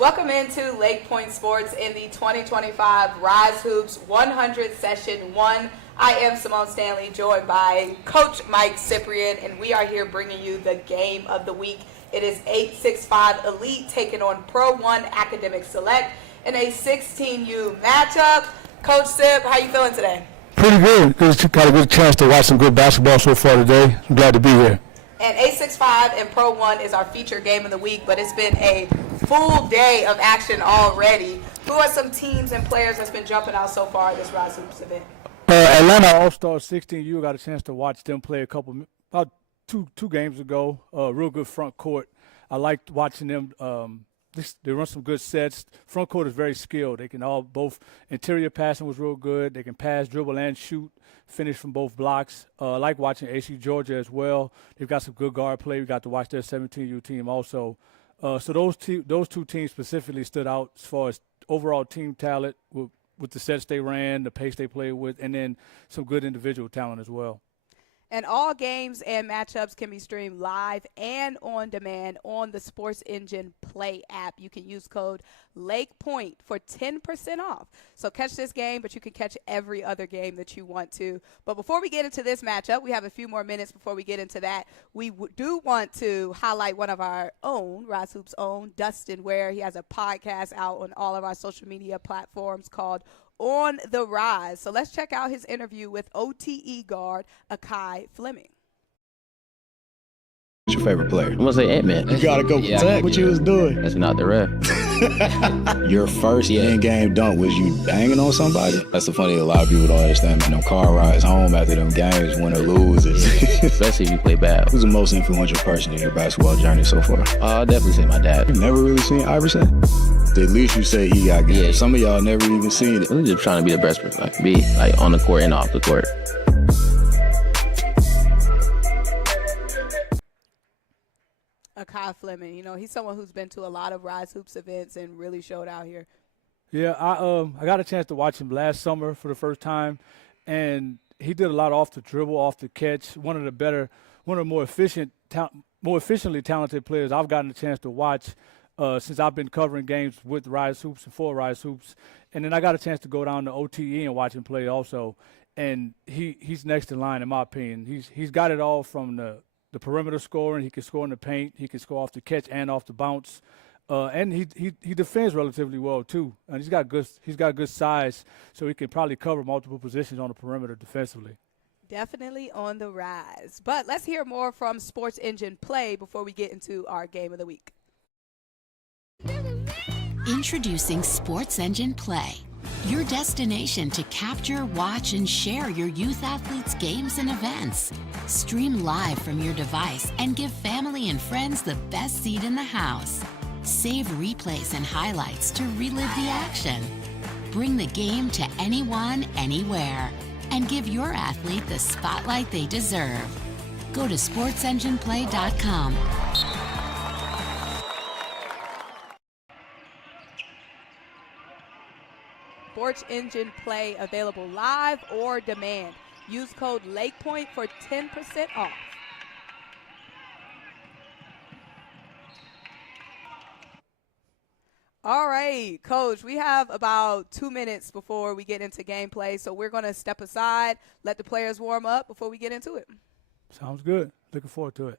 Welcome into LakePoint Sports in the 2025 RYZE Hoops 100 Session 1. I am Symone Stanley, joined by Coach Mike Cyprien, and we are here bringing you the game of the week. It is 865 Elite taking on Pro 1 Academic Select in a 16U matchup. Coach Sip, how you feeling today? Pretty good. It's got a good chance to watch some good basketball so far today. I'm glad to be here. And 865 and Pro 1 is our featured game of the week, but it's been a full day of action already. Who are some teams and players that's been jumping out so far at this RYZE Hoops event? Atlanta All-Star 16U, got a chance to watch them play about two games ago. Real good front court. I liked watching them. They run some good sets. Front court is very skilled. They can both interior passing was real good. They can pass, dribble, and shoot. Finish from both blocks. I like watching AC Georgia as well. They've got some good guard play. We got to watch their 17U team also. So those two teams specifically stood out as far as overall team talent with the sets they ran, the pace they played with, and then some good individual talent as well. And all games and matchups can be streamed live and on demand on the Sports Engine Play app. You can use code LakePoint for 10% off. So catch this game, but you can catch every other game that you want to. But before we get into this matchup, we have a few more minutes before we get into that. We do want to highlight one of our own, RYZE Hoops' own, Dustin Ware. He has a podcast out on all of our social media platforms called On the RYZE. So let's check out his interview with OTE guard Akai Fleming. What's your favorite player? I'm gonna say Ant-Man. You gotta go protect what you was doing. That's not the ref. Your first in-game dunk, was you banging on somebody? That's the funny, a lot of people don't understand, man. Them car rides home after them games, win or lose. Especially if you play bad. Who's the most influential person in your basketball journey so far? I'll definitely say my dad. You never really seen Iverson? At least you say he got game. Yeah. Some of y'all never even seen it. I'm just trying to be the best person I can be, like on the court and off the court. Akai Fleming, you know, he's someone who's been to a lot of RYZE Hoops events and really showed out here. Yeah, I got a chance to watch him last summer for the first time, and he did a lot off the dribble, off the catch. One of the more efficiently talented players I've gotten a chance to watch since I've been covering games with RYZE Hoops and for RYZE Hoops. And then I got a chance to go down to OTE and watch him play also. And he's next in line in my opinion. He's got it all from the perimeter scoring. He can score in the paint. He can score off the catch and off the bounce. And he defends relatively well too. And he's got good size, so he can probably cover multiple positions on the perimeter defensively. Definitely on the rise. But let's hear more from Sports Engine Play before we get into our game of the week. Introducing Sports Engine Play, your destination to capture, watch, and share your youth athletes' games and events. Stream live from your device and give family and friends the best seat in the house. Save replays and highlights to relive the action. Bring the game to anyone, anywhere, and give your athlete the spotlight they deserve. Go to sportsengineplay.com. Sports Engine Play available live or demand. Use code LakePoint for 10% off. All right, Coach, we have about 2 minutes before we get into gameplay, so we're going to step aside, let the players warm up before we get into it. Sounds good. Looking forward to it.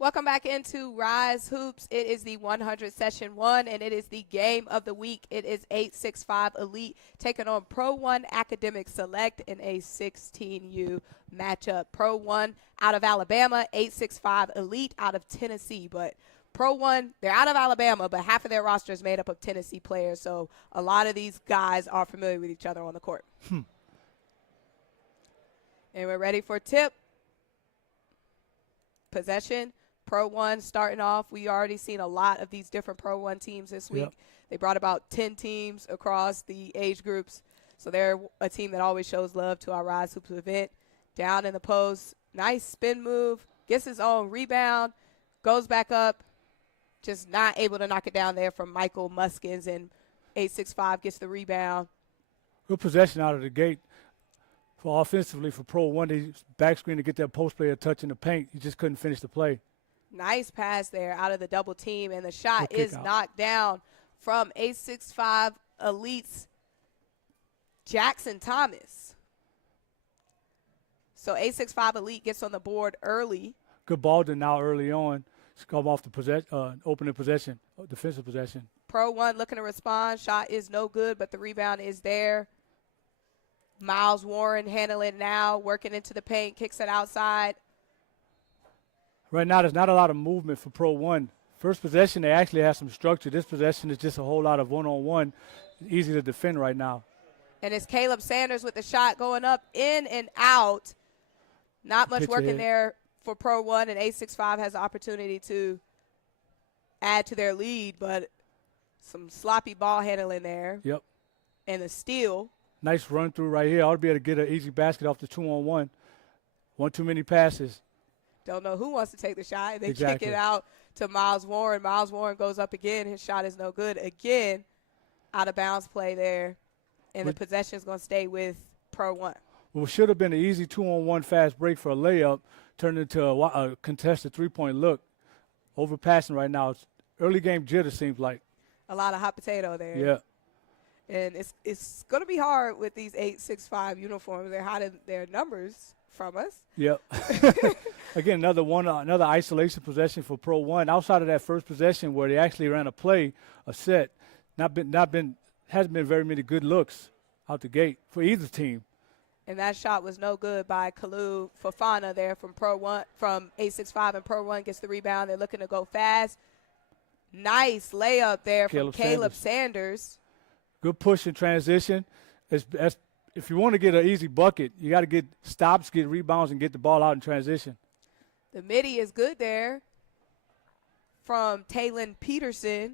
Welcome back into RYZE Hoops. It is the 100 Session 1, and it is the game of the week. It is 865 Elite taking on Pro 1 Academic Select in a 16U matchup. Pro 1 out of Alabama, 865 Elite out of Tennessee. But Pro 1, they're out of Alabama, but half of their roster is made up of Tennessee players. So a lot of these guys are familiar with each other on the court. And we're ready for tip. Possession. Pro 1 starting off. We already seen a lot of these different Pro 1 teams this week. Yep. They brought about 10 teams across the age groups. So they're a team that always shows love to our RYZE Hoops event. Down in the post. Nice spin move. Gets his own rebound. Goes back up. Just not able to knock it down there from Michael Muskins. And 865 gets the rebound. Good possession out of the gate. For offensively for Pro 1, they back screen to get that post player touch in the paint. He just couldn't finish the play. Nice pass there out of the double team, and the shot Good kick is out. knocked down from 865 Elite's Jackson Thomas. So 865 Elite gets on the board early. Good ball done now early on. It's come off the opening possession, defensive possession. Pro 1 looking to respond. Shot is no good, but the rebound is there. Miles Warren handling it now, working into the paint, kicks it outside. Right now, there's not a lot of movement for Pro 1. First possession, they actually have some structure. This possession is just a whole lot of one-on-one. Easy to defend right now. And it's Caleb Sanders with the shot going up, in and out. Not much Pitch working ahead. there for Pro 1, and 865 has the opportunity to add to their lead, but some sloppy ball handling there. Yep. And the steal. Nice run through right here. I ought to be able to get an easy basket off the 2-on-1. One too many passes. Don't know who wants to take the shot. And they Exactly. kick it out to Miles Warren. Miles Warren goes up again. His shot is no good. Again, out of bounds play there. And the possession is going to stay with Pro 1. Well, it should have been an easy 2-on-1 fast break for a layup, turned into a contested three-point look. Overpassing right now. It's early game jitter seems like. A lot of hot potato there. Yeah. And it's going to be hard with these 865 uniforms. They're hiding their numbers from us. Yep. Again, another isolation possession for Pro 1. Outside of that first possession where they actually ran a set, hasn't been very many good looks out the gate for either team. And that shot was no good by Kalu Fofana there from Pro 1, from 865, and Pro 1 gets the rebound. They're looking to go fast. Nice layup there from Caleb Sanders. Good push in transition. If you want to get an easy bucket, you got to get stops, get rebounds, and get the ball out in transition. The midi is good there from Talon Peterson.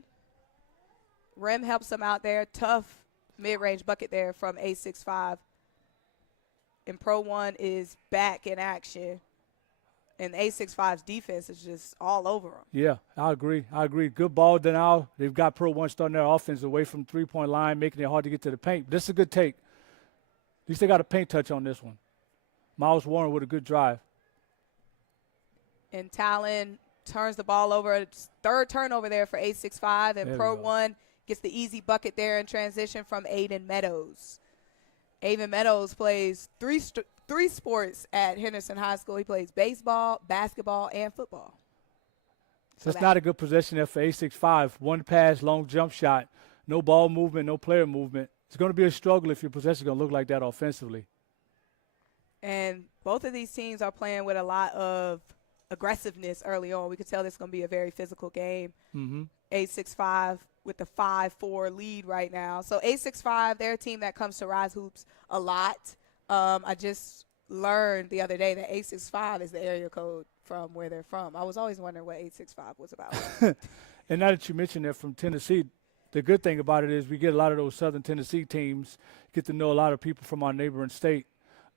Rim helps him out there. Tough mid-range bucket there from 865. And Pro 1 is back in action. And 865's defense is just all over them. Yeah, I agree. Good ball done out. They've got Pro 1 starting their offense away from three-point line, making it hard to get to the paint. This is a good take. At least they got a paint touch on this one. Miles Warren with a good drive. And Talon turns the ball over. It's third turnover there for 865. And Pro 1 gets the easy bucket there in transition from Aiden Meadows. Aiden Meadows plays three sports at Henderson High School. He plays baseball, basketball, and football. So it's not a good possession there for 865. One pass, long jump shot. No ball movement, no player movement. It's going to be a struggle if your possession is going to look like that offensively. And both of these teams are playing with a lot of aggressiveness early on. We could tell this is going to be a very physical game. 865 with the 5-4 lead right now. So 865, they're a team that comes to RYZE Hoops a lot. I just learned the other day that 865 is the area code from where they're from. I was always wondering what 865 was about. And now that you mentioned that from Tennessee, the good thing about it is we get a lot of those Southern Tennessee teams, get to know a lot of people from our neighboring state.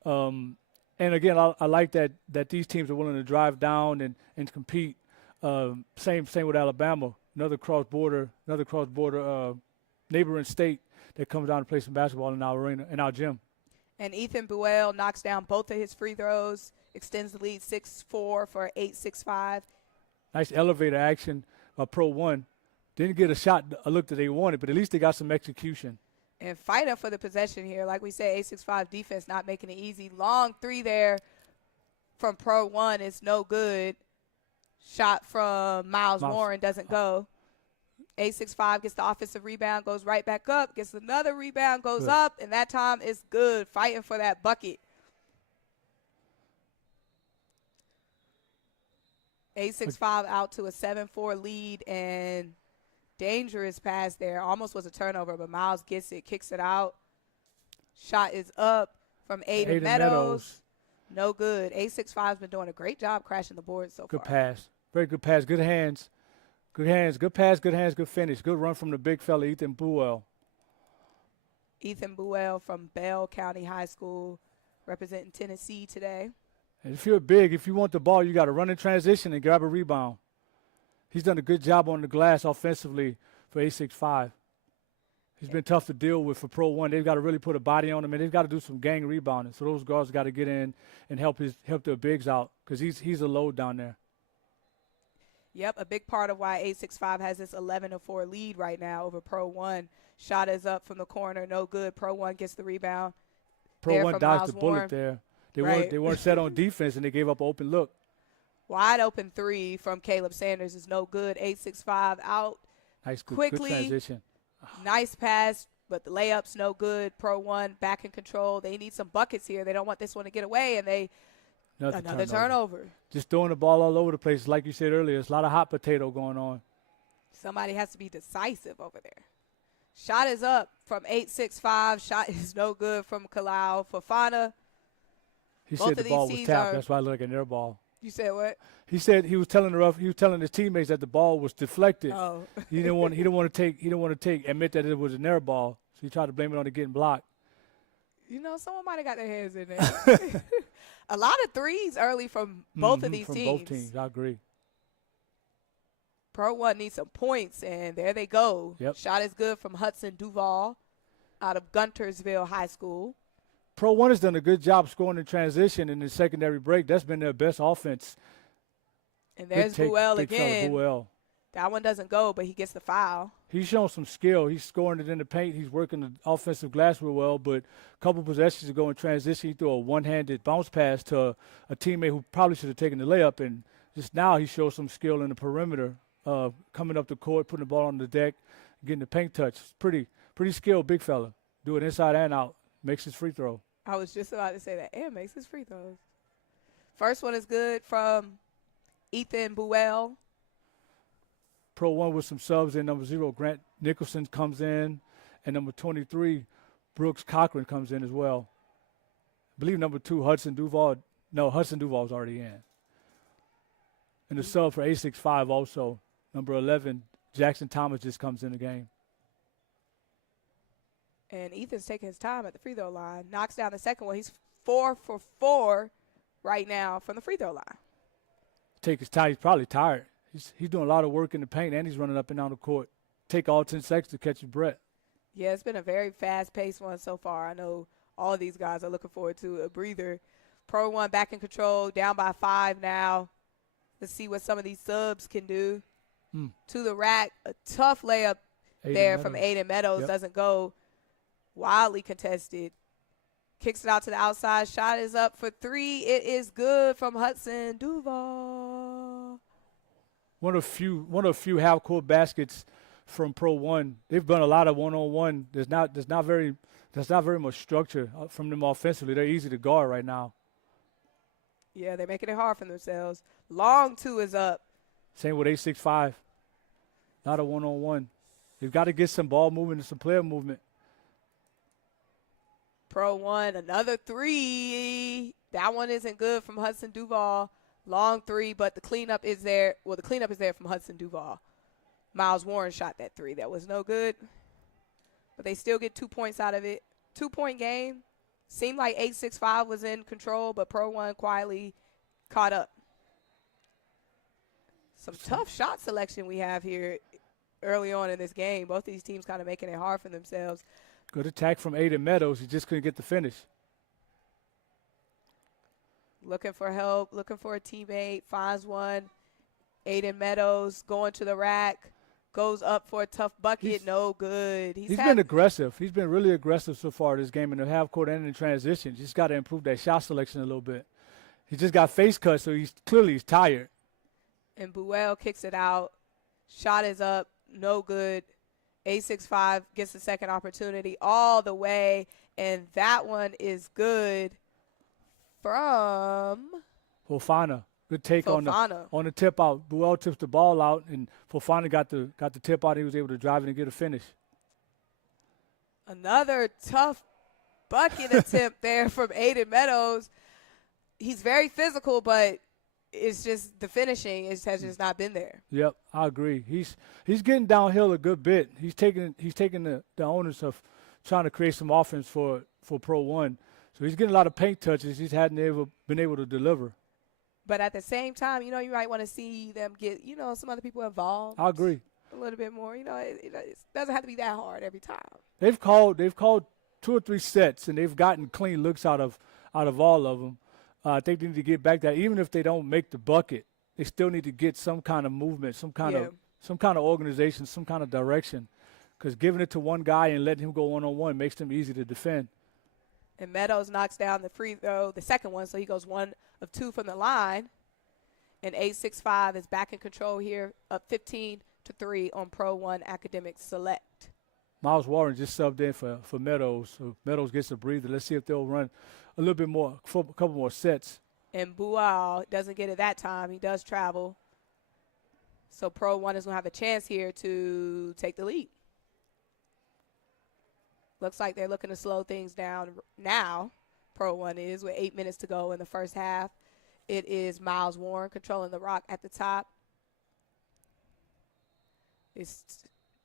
And again, I like that these teams are willing to drive down and compete. Same with Alabama, another cross-border neighboring state that comes down to play some basketball in our arena, in our gym. And Ethan Buell knocks down both of his free throws, extends the lead 6-4 for 865. Nice elevator action by Pro 1. Didn't get a look that they wanted, but at least they got some execution. And fighting for the possession here. Like we say, 865 defense not making it easy. Long three there from Pro 1 is no good. Shot from Miles Warren doesn't go. 865 gets the offensive rebound, goes right back up, gets another rebound, goes up, and that time is good, fighting for that bucket. 865 out to a 7-4 lead, and dangerous pass there. Almost was a turnover, but Miles gets it, kicks it out. Shot is up from Aiden Meadows. No good. 865's been doing a great job crashing the board so far. Good pass. Very good pass. Good hands. Good hands. Good pass. Good hands. Good finish. Good run from the big fella, Ethan Buell. Ethan Buell from Bell County High School, representing Tennessee today. And if you're big, if you want the ball, you got to run in transition and grab a rebound. He's done a good job on the glass offensively for 865. He's been tough to deal with for Pro 1. They've got to really put a body on him, and they've got to do some gang rebounding. So those guards got to get in and help their bigs out because he's a load down there. Yep, a big part of why 865 has this 11-4 lead right now over Pro 1. Shot is up from the corner, no good. Pro 1 gets the rebound. Pro 1 dodged the bullet there. They weren't set on defense, and they gave up an open look. Wide open three from Caleb Sanders is no good. 865 out Nice, quickly. Good transition. Nice pass, but the layup's no good. Pro 1 back in control. They need some buckets here. They don't want this one to get away, and another turnover. Just throwing the ball all over the place. Like you said earlier, it's a lot of hot potato going on. Somebody has to be decisive over there. Shot is up from 865. Shot is no good from Kalao Fofana. He said the ball was tapped. That's why I look at their ball. You said what? He said he was telling his teammates that the ball was deflected. Oh. He didn't want to admit that it was an air ball. So he tried to blame it on it getting blocked. You know, someone might have got their hands in there. A lot of threes early from both of these teams. From both teams, I agree. Pro 1 needs some points, and there they go. Yep. Shot is good from Hudson Duval out of Guntersville High School. Pro 1 has done a good job scoring in transition in the secondary break. That's been their best offense. And there's Buell again. Buell. That one doesn't go, but he gets the foul. He's shown some skill. He's scoring it in the paint. He's working the offensive glass real well, but a couple possessions ago in transition, he threw a one-handed bounce pass to a teammate who probably should have taken the layup, and just now he shows some skill in the perimeter, coming up the court, putting the ball on the deck, getting the paint touch. Pretty skilled big fella. Do it inside and out. Makes his free throw. I was just about to say that. And makes his free throws. First one is good from Ethan Buell. Pro 1 with some subs in. Number 0, Grant Nicholson comes in. And number 23, Brooks Cochran comes in as well. I believe number 2, Hudson Duval. No, Hudson Duval's already in. And the sub for 865 also. Number 11, Jackson Thomas just comes in the game. And Ethan's taking his time at the free throw line. Knocks down the second one. He's 4 for 4 right now from the free throw line. Take his time. He's probably tired. He's doing a lot of work in the paint, and he's running up and down the court. Take all 10 seconds to catch his breath. Yeah, it's been a very fast-paced one so far. I know all of these guys are looking forward to a breather. Pro 1 back in control, down by 5 now. Let's see what some of these subs can do. To the rack, a tough layup there from Aiden Meadows. Yep. Doesn't go. Wildly contested. Kicks it out to the outside. Shot is up for 3. It is good from Hudson Duval. One of few half-court baskets from Pro 1. They've done a lot of one-on-one. There's not very much structure from them offensively. They're easy to guard right now. Yeah, they're making it hard for themselves. Long 2 is up. Same with 865. Not a one-on-one. They've got to get some ball movement and some player movement. Pro 1, another 3. That one isn't good from Hudson Duval. Long 3, but the cleanup is there. Well, the cleanup is there from Hudson Duval. Miles Warren shot that 3. That was no good. But they still get 2 points out of it. 2-point game. Seemed like 865 was in control, but Pro 1 quietly caught up. Some tough shot selection we have here early on in this game. Both these teams kind of making it hard for themselves. Good attack from Aiden Meadows. He just couldn't get the finish. Looking for help, looking for a teammate, finds one. Aiden Meadows going to the rack, goes up for a tough bucket, no good. He's been aggressive. He's been really aggressive so far this game in the half court and in transition. Just got to improve that shot selection a little bit. He just got face cut, so he's tired. And Buell kicks it out. Shot is up, no good. A65 gets the second opportunity all the way, and that one is good from Fofana. Good take Fofana. on the tip out. Buell tips the ball out, and Fofana got the tip out. He was able to drive it and get a finish. Another tough bucket attempt there from Aiden Meadows. He's very physical, but it's just the finishing has just not been there. Yep, I agree. He's getting downhill a good bit. He's taking the onus of trying to create some offense for Pro 1. So he's getting a lot of paint touches. He's hadn't been able to deliver. But at the same time, you might want to see them get, some other people involved. I agree. A little bit more. It doesn't have to be that hard every time. They've called 2 or 3 sets, and they've gotten clean looks out of all of them. I think they need to get back that. Even if they don't make the bucket, they still need to get some kind of movement, some kind of organization, some kind of direction. Because giving it to one guy and letting him go one-on-one makes them easy to defend. And Meadows knocks down the free throw, the second one, so he goes 1 of 2 from the line. And 865 is back in control here, up 15-3 on Pro 1 Academic Select. Miles Warren just subbed in for Meadows. So Meadows gets a breather. Let's see if they'll run a little bit more, a couple more sets. And Bual doesn't get it that time. He does travel. So Pro 1 is going to have a chance here to take the lead. Looks like they're looking to slow things down now. Pro 1 is with 8 minutes to go in the first half. It is Miles Warren controlling the rock at the top. It's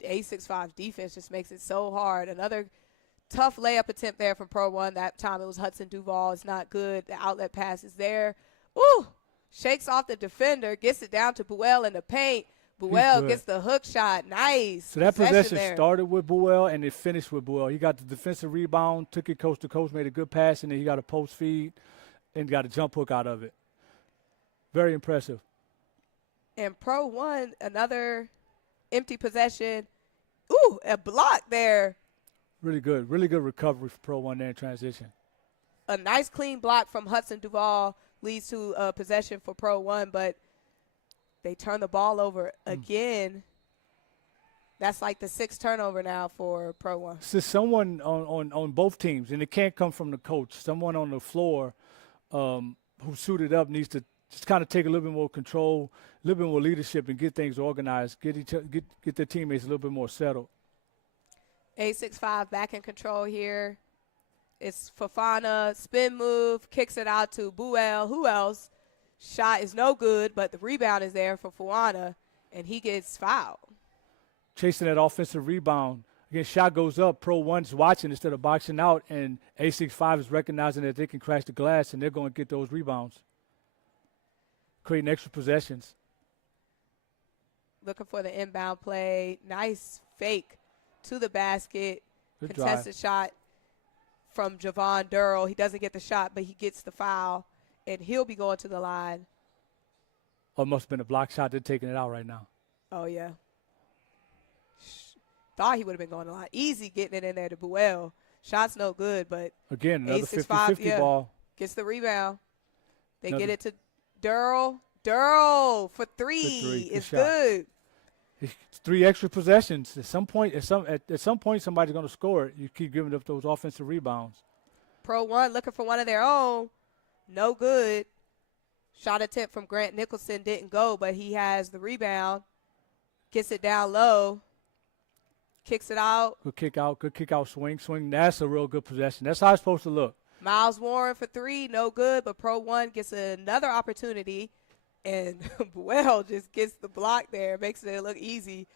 A65 defense just makes it so hard. Another tough layup attempt there from Pro 1. That time it was Hudson Duval. It's not good. The outlet pass is there. Ooh! Shakes off the defender, gets it down to Buell in the paint. Buell gets the hook shot. Nice. So that possession started with Buell and it finished with Buell. He got the defensive rebound, took it coast to coast, made a good pass, and then he got a post feed and got a jump hook out of it. Very impressive. And Pro 1, another empty possession. Ooh, a block there. Really good recovery for Pro 1 there in transition. A nice clean block from Hudson Duval leads to a possession for Pro 1, but they turn the ball over again. That's like the 6th turnover now for Pro 1. So someone on both teams, and it can't come from the coach, someone on the floor who suited up needs to just kind of take a little bit more control, a little bit more leadership, and get things organized, get their teammates a little bit more settled. 865 back in control here. It's Fofana, spin move, kicks it out to Buell. Who else? Shot is no good, but the rebound is there for Fofana, and he gets fouled. Chasing that offensive rebound. Again, shot goes up. Pro 1's watching instead of boxing out, and 865 is recognizing that they can crash the glass, and they're going to get those rebounds, creating extra possessions. Looking for the inbound play. Nice fake to the basket. Good Contested shot from Javon Durrell. He doesn't get the shot, but he gets the foul, and he'll be going to the line. Oh, it must have been a block shot. They're taking it out right now. Oh, yeah. Thought he would have been going to the line. Easy getting it in there to Buell. Shot's no good, but again, another 50-50 ball. Gets the rebound. They get it to Durrell. Durrell for three. It's good. It's 3 extra possessions. At some point, somebody's going to score it. You keep giving up those offensive rebounds. Pro 1 looking for one of their own. No good. Shot attempt from Grant Nicholson didn't go, but he has the rebound. Gets it down low. Kicks it out. Good kick out, swing. That's a real good possession. That's how it's supposed to look. Miles Warren for 3, no good, but Pro 1 gets another opportunity, and Buell just gets the block there, makes it look easy.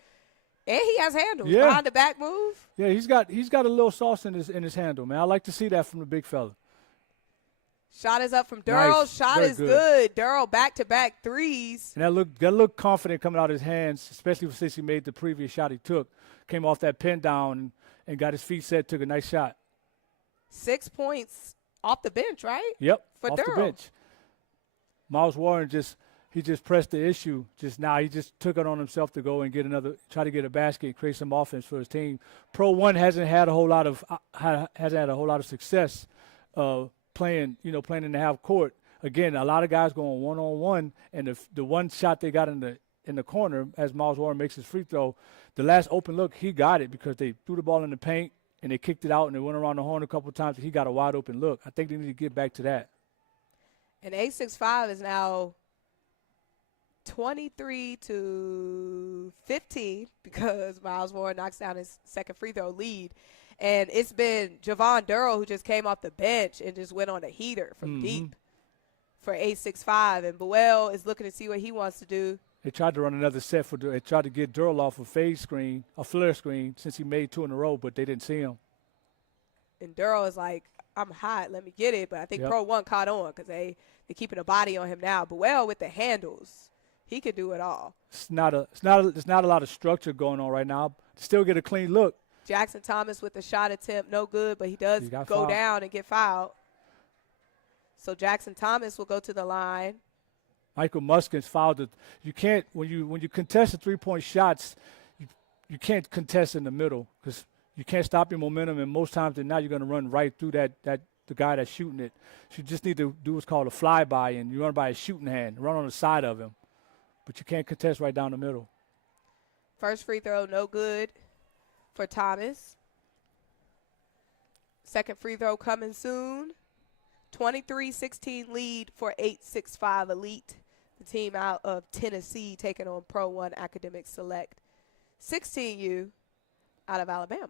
And he has handles. Yeah. Behind the back move. Yeah, he's got a little sauce in his handle, man. I like to see that from the big fella. Shot is up from Durrell. Nice. Shot Very is good. Durrell back-to-back threes. And that looked confident coming out of his hands, especially since he made the previous shot he took. Came off that pin down and got his feet set, took a nice shot. 6 points off the bench, right? Yep, for off Durrell. the bench. Miles Warren just pressed the issue just now. He just took it on himself to go and try to get a basket and create some offense for his team. Pro 1 hasn't had a whole lot of success playing in the half court again, a lot of guys going one-on-one, and the one shot they got in the corner as Miles Warren makes his free throw, the last open look, he got it because they threw the ball in the paint and they kicked it out and they went around the horn a couple of times and he got a wide open look. I think they need to get back to that. And 865 is now 23-15 because Miles Warren knocks down his second free throw lead. And it's been Javon Durrell who just came off the bench and just went on a heater from deep for 865. And Buell is looking to see what he wants to do. They tried to run another set they tried to get Durrell off a flare screen since he made 2 in a row, but they didn't see him. And Durrell is like, I'm hot, let me get it. But I think Pro 1 caught on because they're keeping a body on him now. Buell with the handles, he can do it all. It's not a lot of structure going on right now. Still get a clean look. Jackson Thomas with the shot attempt, no good, but he does go down and get fouled. So Jackson Thomas will go to the line. Michael Muskins fouled it. You can't when you contest the 3-point shots, you can't contest in the middle because you can't stop your momentum. And most times, now you're going to run right through the guy that's shooting it. So you just need to do what's called a flyby, and you run by his shooting hand, run on the side of him, but you can't contest right down the middle. First free throw, no good for Thomas. Second free throw coming soon. 23-16 lead for 865 Elite, the team out of Tennessee taking on Pro 1 Academic Select. 16U out of Alabama.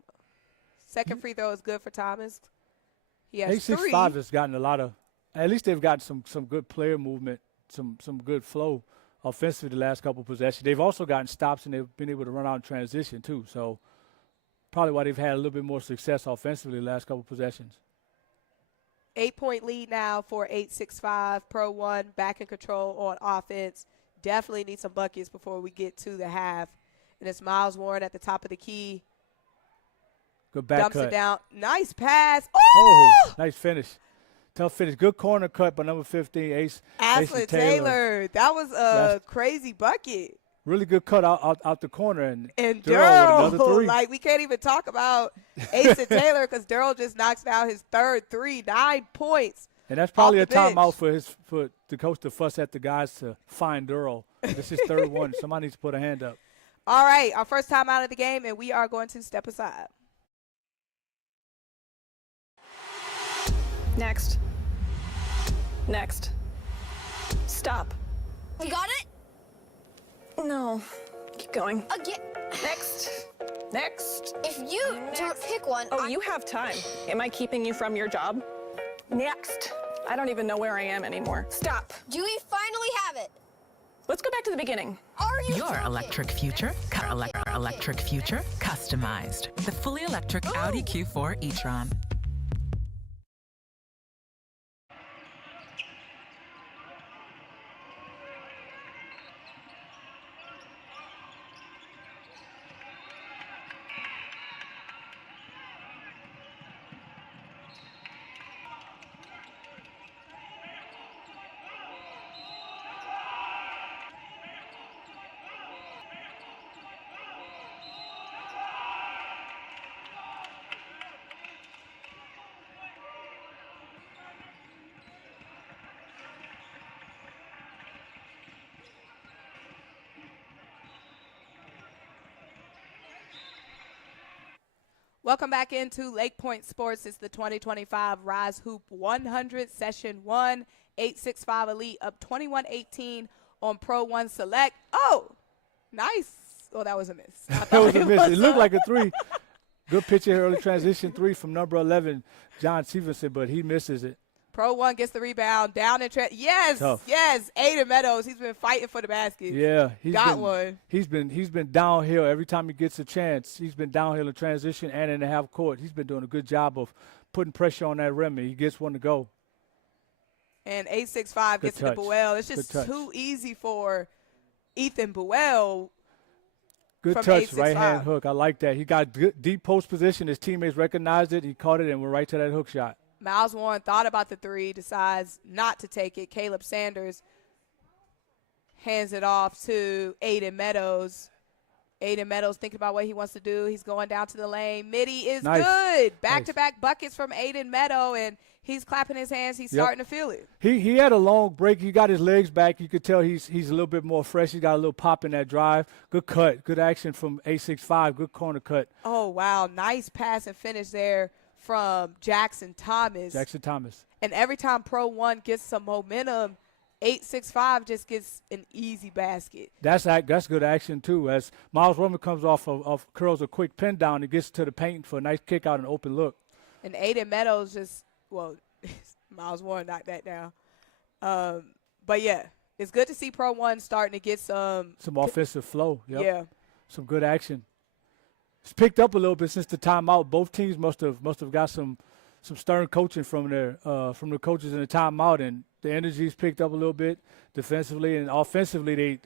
Second free throw is good for Thomas. He has 865 has gotten a lot of – at least they've gotten some good player movement, some good flow offensively the last couple of possessions. They've also gotten stops, and they've been able to run out in transition too. So probably why they've had a little bit more success offensively the last couple of possessions. 8-point lead now for 865. Pro 1 back in control on offense. Definitely need some buckets before we get to the half. And it's Miles Warren at the top of the key. Good back dumps cut. It down. Nice pass. Oh, nice finish. Tough finish. Good corner cut by number 15, Ashlyn Taylor. That was a crazy bucket. Really good cut out the corner. And Durrell with another 3. Like, we can't even talk about Ashlyn Taylor because Durrell just knocks down his third 3, 9 points. And that's probably a bench. timeout for the coach to fuss at the guys to find Durrell. This is third one. Somebody needs to put a hand up. All right, our first time out of the game, and we are going to step aside. Next. Stop. You got it? No. Keep going. Again. Next. If you don't pick one, Oh, you have time. Am I keeping you from your job? Next. I don't even know where I am anymore. Stop. do we finally have it? Let's go back to the beginning. Are you Your joking? electric future, electric future, customized. The fully electric Audi Q4 e-tron. Welcome back into LakePoint Sports. It's the 2025 RYZE Hoop 100 Session 1. 865 Elite up 21-18 on Pro 1 Select. Oh, nice. Oh, that was a miss. That was a miss. It looked like a 3. Good pitch here, early transition 3 from number 11, John Stevenson, but he misses it. Pro 1 gets the rebound. Down in yes, Tough. yes. Aiden Meadows, he's been fighting for the basket. Yeah, one. He's been downhill every time he gets a chance. He's been downhill in transition and in the half court. He's been doing a good job of putting pressure on that rim, and he gets one to go. And 865 gets touch. to Buell. It's just too easy for Ethan Buell. Good from touch, 865. right-hand hook. I like that. He got good, deep post position. His teammates recognized it. He caught it and went right to that hook shot. Miles Warren thought about the 3, decides not to take it. Caleb Sanders hands it off to Aiden Meadows. Aiden Meadows thinking about what he wants to do. He's going down to the lane. Midi is Nice. good. Back-to-back buckets from Aiden Meadows, and He's clapping his hands. He's Yep. starting to feel it. He had a long break. He got his legs back. You could tell he's a little bit more fresh. He got a little pop in that drive. Good cut. Good action from 865. Good corner cut. Oh, wow. Nice pass and finish there from Jackson Thomas. Jackson Thomas. And every time Pro 1 gets some momentum, 865 just gets an easy basket. That's good action, too. As Miles Roman comes off of curls a quick pin down and gets to the paint for a nice kick out and open look. And Aiden Meadows just, well, Miles Warren knocked that down. But, yeah, it's good to see Pro 1 starting to get some offensive flow. Yep. Yeah. Some good action. It's picked up a little bit since the timeout. Both teams must have got some stern coaching from the coaches in the timeout, and the energy's picked up a little bit defensively and offensively.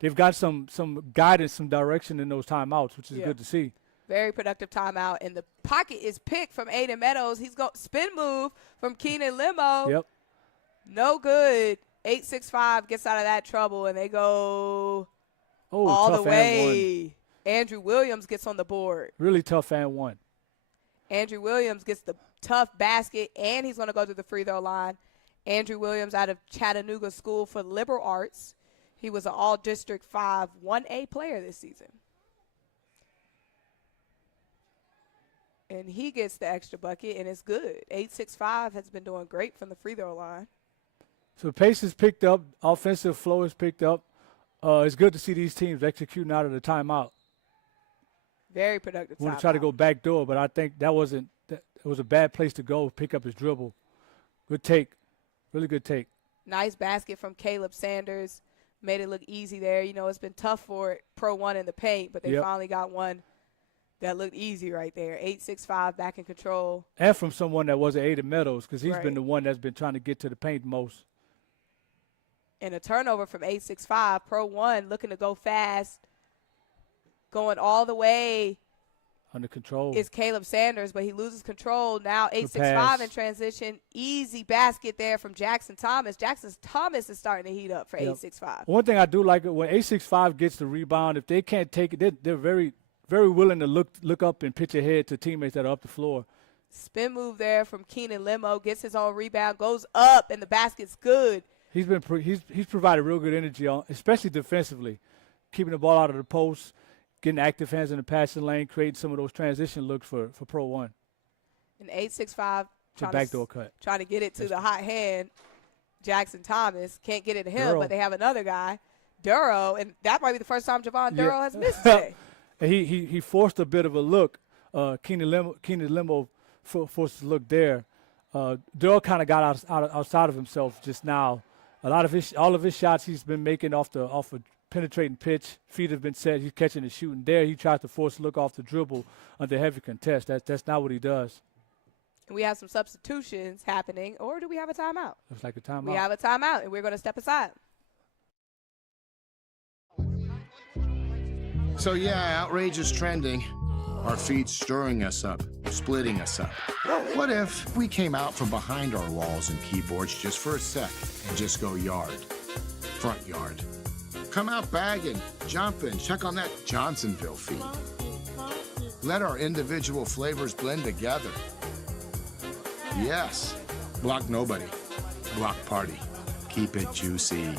They've got some guidance, some direction in those timeouts, which is good to see. Very productive timeout, and the pocket is picked from Aiden Meadows. He's going spin move from Keenan Limo. Yep. No good. 865 gets out of that trouble, and they go all the tough way. Andrew Williams gets on the board. Really tough and one. Andrew Williams gets the tough basket, and he's going to go to the free throw line. Andrew Williams out of Chattanooga School for Liberal Arts. He was an All-District 5 1A player this season. And he gets the extra bucket, and it's good. 865 has been doing great from the free throw line. So the pace is picked up. Offensive flow is picked up. It's good to see these teams executing out of the timeout. Very productive timeout. Want to try to go back door, but I think it was a bad place to go, pick up his dribble. Good take. Really good take. Nice basket from Caleb Sanders. Made it look easy there. You know, it's been tough for Pro 1 in the paint, but they finally got one that looked easy right there. 865 back in control. And from someone that wasn't Aiden Meadows, because he's been the one that's been trying to get to the paint most. And a turnover from 865. Pro 1 looking to go fast. Going all the way. Under control. Is Caleb Sanders, but he loses control. Now 865 in transition. Easy basket there from Jackson Thomas. Jackson Thomas is starting to heat up for 865. One thing I do like, when 865 gets the rebound, if they can't take it, they're very, very willing to look up and pitch ahead to teammates that are up the floor. Spin move there from Keenan Limo. Gets his own rebound. Goes up, and the basket's good. He's provided real good energy, especially defensively, keeping the ball out of the post, getting active hands in the passing lane, creating some of those transition looks for Pro 1. And 865 backdoor cut. Trying to get it to the hot hand. Jackson Thomas can't get it to him, but they have another guy, Duro, and that might be the first time Javon Duro has missed today. And he forced a bit of a look. Keenan Limo forced a look there. Duro kind of got outside of himself just now. All of his shots he's been making off a penetrating pitch. Feet have been set. He's catching and shooting. There he tries to force a look off the dribble under heavy contest. That's not what he does. And we have some substitutions happening, or do we have a timeout? Looks like a timeout. We have a timeout, and we're going to step aside. So yeah, outrage is trending. Our feed's stirring us up, splitting us up. What if we came out from behind our walls and keyboards just for a sec and just go yard, front yard? Come out bagging, jumping, check on that Johnsonville feed. Let our individual flavors blend together. Yes, block nobody, block party. Keep it juicy.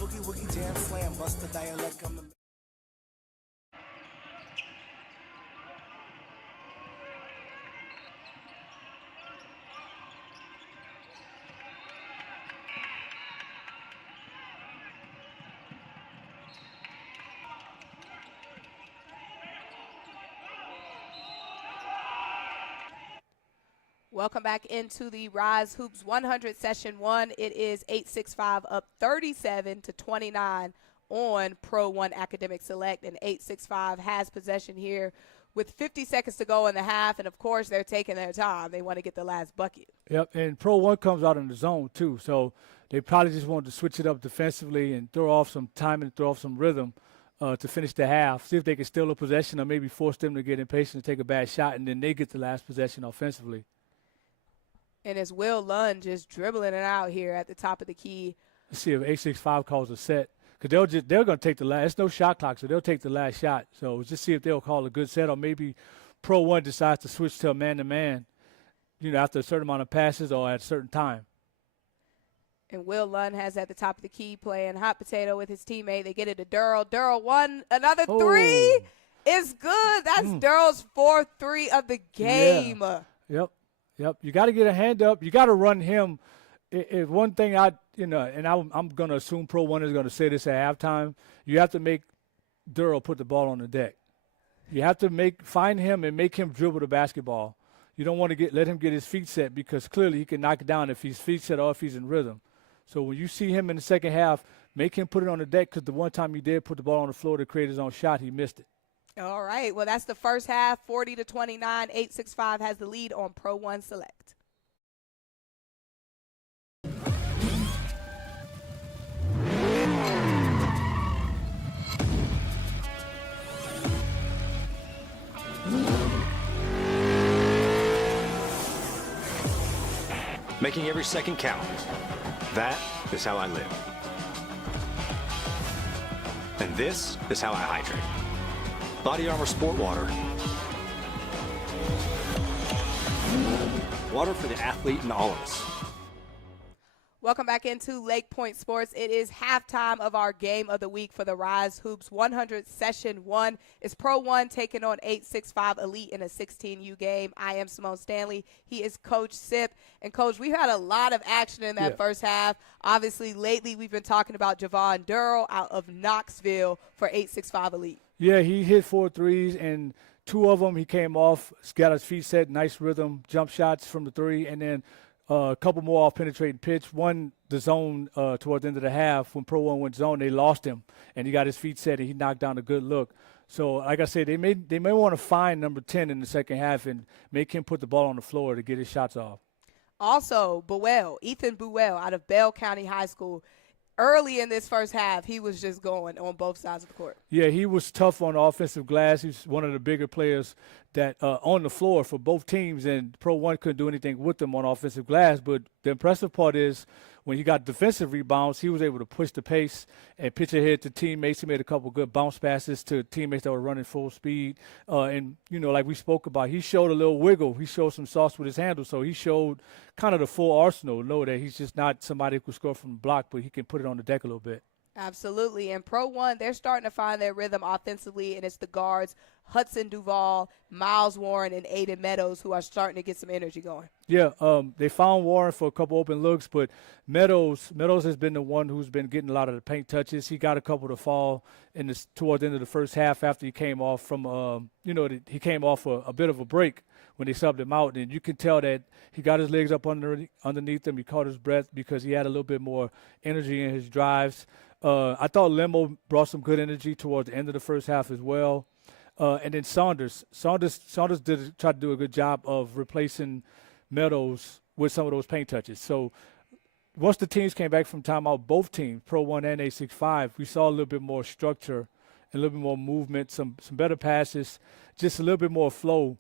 Welcome back into the RYZE Hoops 100 Session 1. It is 865 up 37-29 on Pro 1 Academic Select, and 865 has possession here with 50 seconds to go in the half, and, of course, they're taking their time. They want to get the last bucket. Yep, and Pro 1 comes out in the zone, too, so they probably just wanted to switch it up defensively and throw off some time and throw off some rhythm to finish the half, see if they can steal a possession or maybe force them to get impatient and take a bad shot, and then they get the last possession offensively. And it's Will Lunn just dribbling it out here at the top of the key. Let's see if 865 calls a set. Because they're going to take the last. It's no shot clock, so they'll take the last shot. So just see if they'll call a good set, or maybe Pro 1 decides to switch to a man-to-man, after a certain amount of passes or at a certain time. And Will Lund has at the top of the key playing hot potato with his teammate. They get it to Durrell. Durrell won another three. It's good. That's Durrell's 4th 3 of the game. Yeah. Yep. You got to get a hand up. You got to run him. If one thing and I'm going to assume Pro 1 is going to say this at halftime, you have to make Durrell put the ball on the deck. You have to find him and make him dribble the basketball. You don't want to let him get his feet set because clearly he can knock it down if he's feet set or if he's in rhythm. So when you see him in the second half, make him put it on the deck because the one time he did put the ball on the floor to create his own shot, he missed it. All right. Well, that's the first half, 40-29. 865 has the lead on Pro 1 Select. Making every second count. That is how I live. And this is how I hydrate. Body Armor Sport Water. Water for the athlete and all of us. Welcome back into LakePoint Sports. It is halftime of our game of the week for the RYZE Hoops 100 Session 1. It's Pro 1 taking on 865 Elite in a 16U game. I am Symone Stanley. He is Coach Sip. And, Coach, we've had a lot of action in that first half. Obviously, lately we've been talking about Javon Durrell out of Knoxville for 865 Elite. Yeah, he hit 4 threes, and 2 of them he came off, got his feet set, nice rhythm, jump shots from the 3, and then a couple more off penetrating pitch. One, the zone toward the end of the half, when Pro 1 went zone, they lost him, and he got his feet set, and he knocked down a good look. So, like I said, they may want to find number 10 in the second half and make him put the ball on the floor to get his shots off. Also, Ethan Buell out of Bell County High School, early in this first half, he was just going on both sides of the court. Yeah, he was tough on the offensive glass. He's one of the bigger players that on the floor for both teams, and Pro 1 couldn't do anything with them on offensive glass. But the impressive part is when he got defensive rebounds, he was able to push the pace and pitch ahead to teammates. He made a couple good bounce passes to teammates that were running full speed. And, like we spoke about, he showed a little wiggle. He showed some sauce with his handle. So he showed kind of the full arsenal, know that he's just not somebody who can score from the block, but he can put it on the deck a little bit. Absolutely. And Pro 1, they're starting to find their rhythm offensively, and it's the guards, Hudson Duvall, Miles Warren, and Aiden Meadows, who are starting to get some energy going. Yeah, they found Warren for a couple open looks, but Meadows has been the one who's been getting a lot of the paint touches. He got a couple to fall toward the end of the first half after he came off from, he came off a bit of a break when they subbed him out. And you can tell that he got his legs up underneath him. He caught his breath because he had a little bit more energy in his drives. I thought Lemo brought some good energy towards the end of the first half as well. And then Saunders tried to do a good job of replacing Meadows with some of those paint touches. So once the teams came back from timeout, both teams, Pro 1 and 865, we saw a little bit more structure and a little bit more movement, some better passes, just a little bit more flow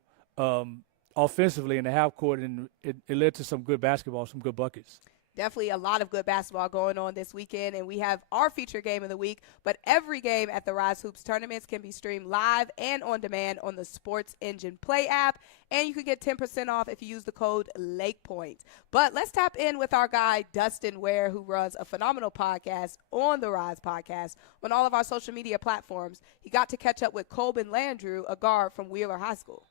offensively in the half court, and it led to some good basketball, some good buckets. Definitely a lot of good basketball going on this weekend, and we have our feature game of the week. But every game at the RYZE Hoops tournaments can be streamed live and on demand on the Sports Engine Play app, and you can get 10% off if you use the code LakePoint. But let's tap in with our guy, Dustin Ware, who runs a phenomenal podcast on the RYZE podcast on all of our social media platforms. He got to catch up with Colbin Landrew, a guard from Wheeler High School.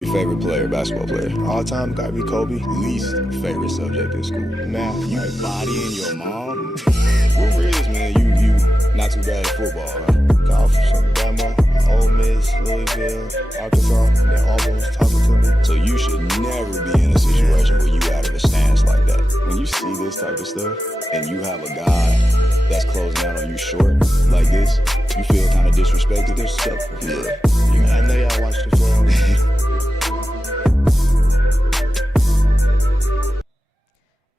Your favorite player, basketball player? All time, gotta be Kobe. Least favorite subject in school? Math. You bodying your mom? What RYZE, man? You not too bad at football, huh? Golf, Bama, Ole Miss, Louisville, Arkansas, then Auburn was talking to me. So you should never be in a situation where you out of a stance like that. When you see this type of stuff, and you have a guy that's closing out on you short like this, you feel kind of disrespected. Disrespectful. Yeah. I know y'all watched the film.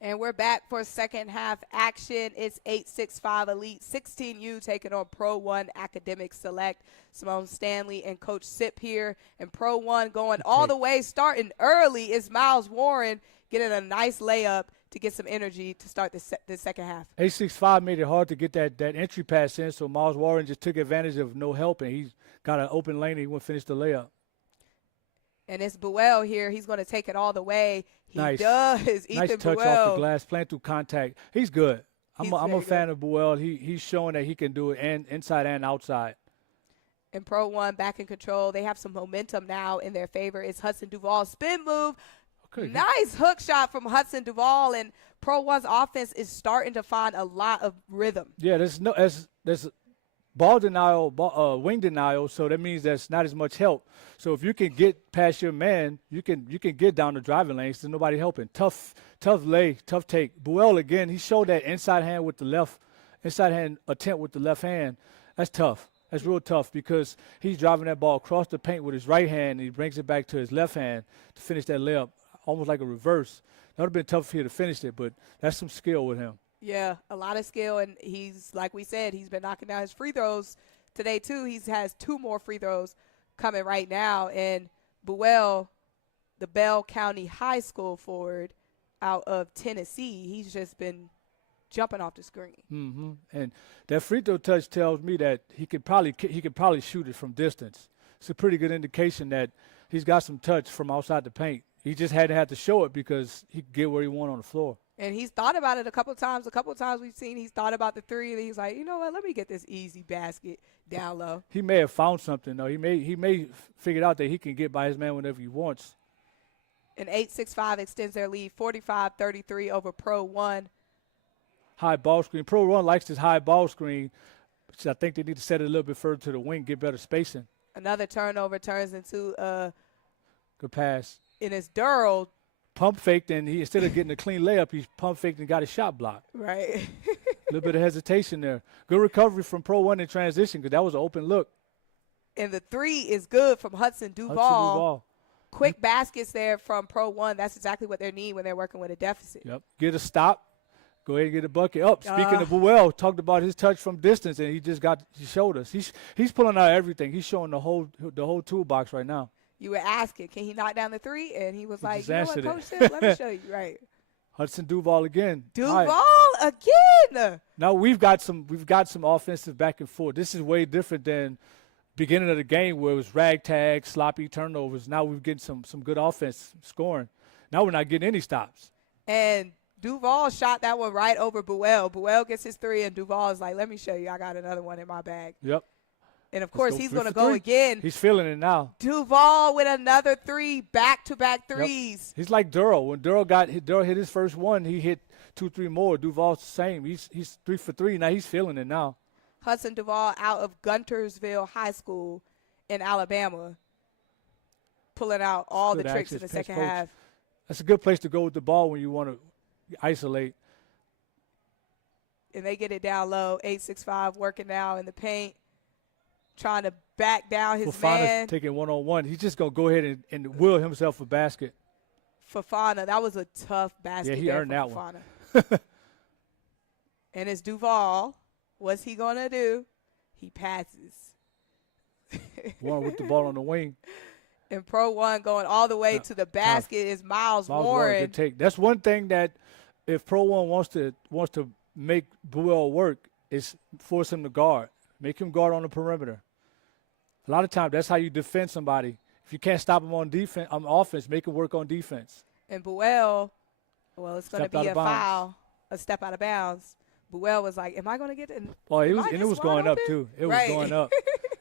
And we're back for second half action. It's 865 Elite 16U taking on Pro 1 Academic Select. Symone Stanley and Coach Sip here. And Pro 1 going all the way, starting early, is Miles Warren getting a nice layup to get some energy to start the second half. 865 made it hard to get that entry pass in, so Miles Warren just took advantage of no help, and he got an open lane and he went finish the layup. And it's Buell here. He's going to take it all the way. He nice. does. Nice Ethan touch Buell. off the glass, playing through contact. He's good. I'm a fan good. of Buell. He's showing that he can do it and inside and outside. And Pro 1 back in control. They have some momentum now in their favor. It's Hudson Duvall. Spin move. Okay. Nice hook shot from Hudson Duvall. And Pro 1's offense is starting to find a lot of rhythm. Yeah, there's ball denial, wing denial, so that means there's not as much help. So if you can get past your man, you can get down the driving lanes. There's nobody helping. Tough lay, tough take. Buell again, he showed that inside hand attempt with the left hand. That's tough. That's real tough because he's driving that ball across the paint with his right hand, and he brings it back to his left hand to finish that layup, almost like a reverse. That would have been tough for you to finish it, but that's some skill with him. Yeah, a lot of skill, and he's, like we said, he's been knocking down his free throws today too. He has 2 more free throws coming right now. And Buell, the Bell County High School forward out of Tennessee, he's just been jumping off the screen. Mm-hmm. And that free throw touch tells me that he could probably shoot it from distance. It's a pretty good indication that he's got some touch from outside the paint. He just had to show it because he could get where he want on the floor. And he's thought about it a couple of times. A couple of times we've seen he's thought about the 3, and he's like, you know what, let me get this easy basket down low. He may have found something, though. He may figured out that he can get by his man whenever he wants. And 8-6-5 extends their lead, 45-33 over Pro 1. High ball screen. Pro 1 likes this high ball screen, which I think they need to set it a little bit further to the wing, get better spacing. Another turnover turns into good pass. And it's Durrell. Pump faked, and he instead of getting a clean layup, he pump faked and got his shot blocked. Right. A little bit of hesitation there. Good recovery from Pro 1 in transition because that was an open look. And the 3 is good from Hudson Duvall. Quick baskets there from Pro 1. That's exactly what they need when they're working with a deficit. Yep. Get a stop. Go ahead and get a bucket up. Speaking of Buell, talked about his touch from distance, and he showed us. He's pulling out everything. He's showing the whole toolbox right now. You were asking, can he knock down the 3? And he was like, you know what, Coach it. said? Let me show you. Right. Hudson Duvall again. Duvall again. Now we've got some offensive back and forth. This is way different than beginning of the game where it was ragtag, sloppy turnovers. Now we're getting some good offense scoring. Now we're not getting any stops. And Duvall shot that one right over Buell. Buell gets his 3, and Duvall is like, let me show you. I got another one in my bag. Yep. And, of course, he's going to go again. He's feeling it now. Duval with another 3, back-to-back threes. Yep. He's like Durrell. When Durrell hit his first one, he hit 2-3 more. Duval's the same. He's 3 for 3. Now he's feeling it now. Hudson Duvall out of Guntersville High School in Alabama, pulling out all the tricks in the second half. That's a good place to go with the ball when you want to isolate. And they get it down low. 8-6-5 working now in the paint. Trying to back down his man. Taking one-on-one. He's just going to go ahead and will himself a basket. Fofana, that was a tough basket. Yeah, he earned that one. And it's Duval. What's he going to do? He passes. One with the ball on the wing. And Pro 1 going all the way to the basket is Miles Warren. Good take. That's one thing that if Pro 1 wants to make Buell work is force him to guard. Make him guard on the perimeter. A lot of times, that's how you defend somebody. If you can't stop him on offense, make him work on defense. And Buell, well, it's going to be a foul, a step out of bounds. Buell was like, am I going to get it? Oh, it was going up, too. It was going up.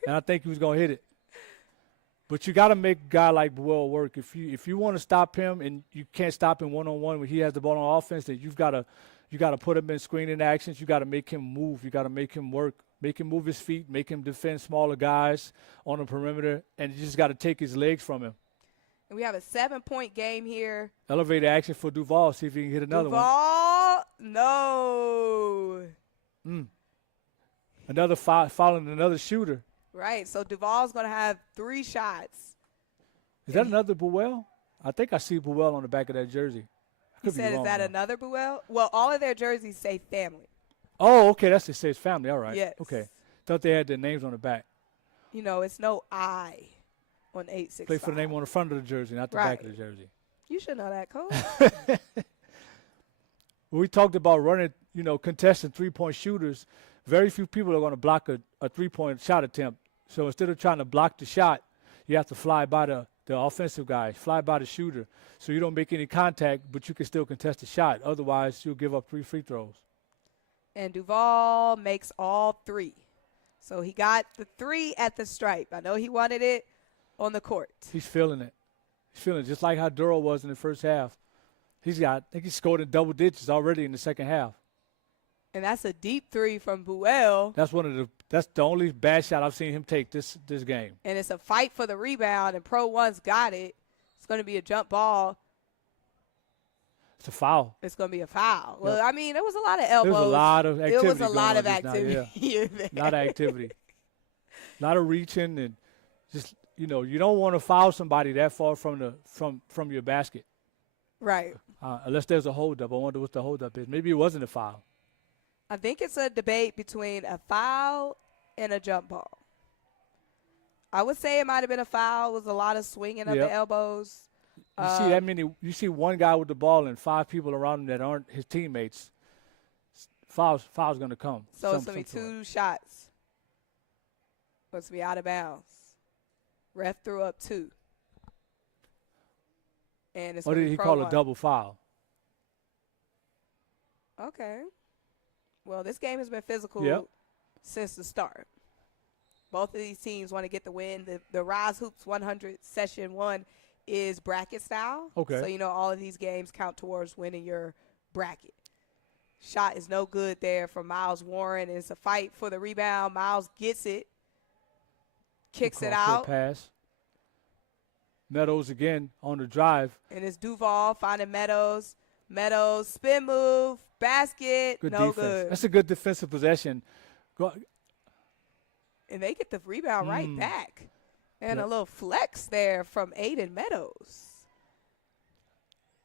And I think he was going to hit it. But you got to make a guy like Buell work. If you want to stop him and you can't stop him one-on-one when he has the ball on offense, then you got to put him in screening actions. You got to make him move. You got to make him work. Make him move his feet, make him defend smaller guys on the perimeter, and you just got to take his legs from him. And we have a 7-point game here. Elevated action for Duval. See if he can hit another one. No. Another following another shooter. Right, so Duval's going to have 3 shots. Is that another Buell? I think I see Buell on the back of that jersey. He said, is that another Buell? Well, all of their jerseys say family. Oh, okay. That's it. Says family. All right. Yes. Okay. Thought they had their names on the back. You know, it's no I on 8-6-5. Play for the name on the front of the jersey, not the back of the jersey. You should know that, Coach. We talked about running, contesting three-point shooters. Very few people are going to block a three-point shot attempt. So instead of trying to block the shot, you have to fly by the offensive guy, fly by the shooter, so you don't make any contact, but you can still contest the shot. Otherwise, you'll give up 3 free throws. And Duval makes all 3. So he got the 3 at the stripe. I know he wanted it on the court. He's feeling it. He's feeling it, just like how Duro was in the first half. I think he scored in double digits already in the second half. And that's a deep 3 from Buell. That's the only bad shot I've seen him take this game. And it's a fight for the rebound, and Pro One's got it. It's going to be a jump ball. It's a foul. It's going to be a foul. Yep. Well, I mean, there was a lot of elbows. There was a lot of activity. It was a lot of activity. A lot of activity. A lot of reaching, and just, you don't want to foul somebody that far from your basket. Right. Unless there's a holdup. I wonder what the holdup is. Maybe it wasn't a foul. I think it's a debate between a foul and a jump ball. I would say it might have been a foul. It was a lot of swinging of the elbows. You see one guy with the ball and 5 people around him that aren't his teammates. Foul's going to come. So it's going to be 2 shots. Supposed to be out of bounds. Ref threw up 2. And it's or did he call a double foul? Okay. Well, this game has been physical since the start. Both of these teams want to get the win. The RYZE Hoops 100 Session 1 is bracket style. Okay. So, all of these games count towards winning your bracket. Shot is no good there from Miles Warren. It's a fight for the rebound. Miles gets it. Kicks it out. Pass. Meadows again on the drive. And it's Duval finding Meadows. Meadows, spin move, basket, good no defense. good. That's a good defensive possession. And they get the rebound right back. And a little flex there from Aiden Meadows.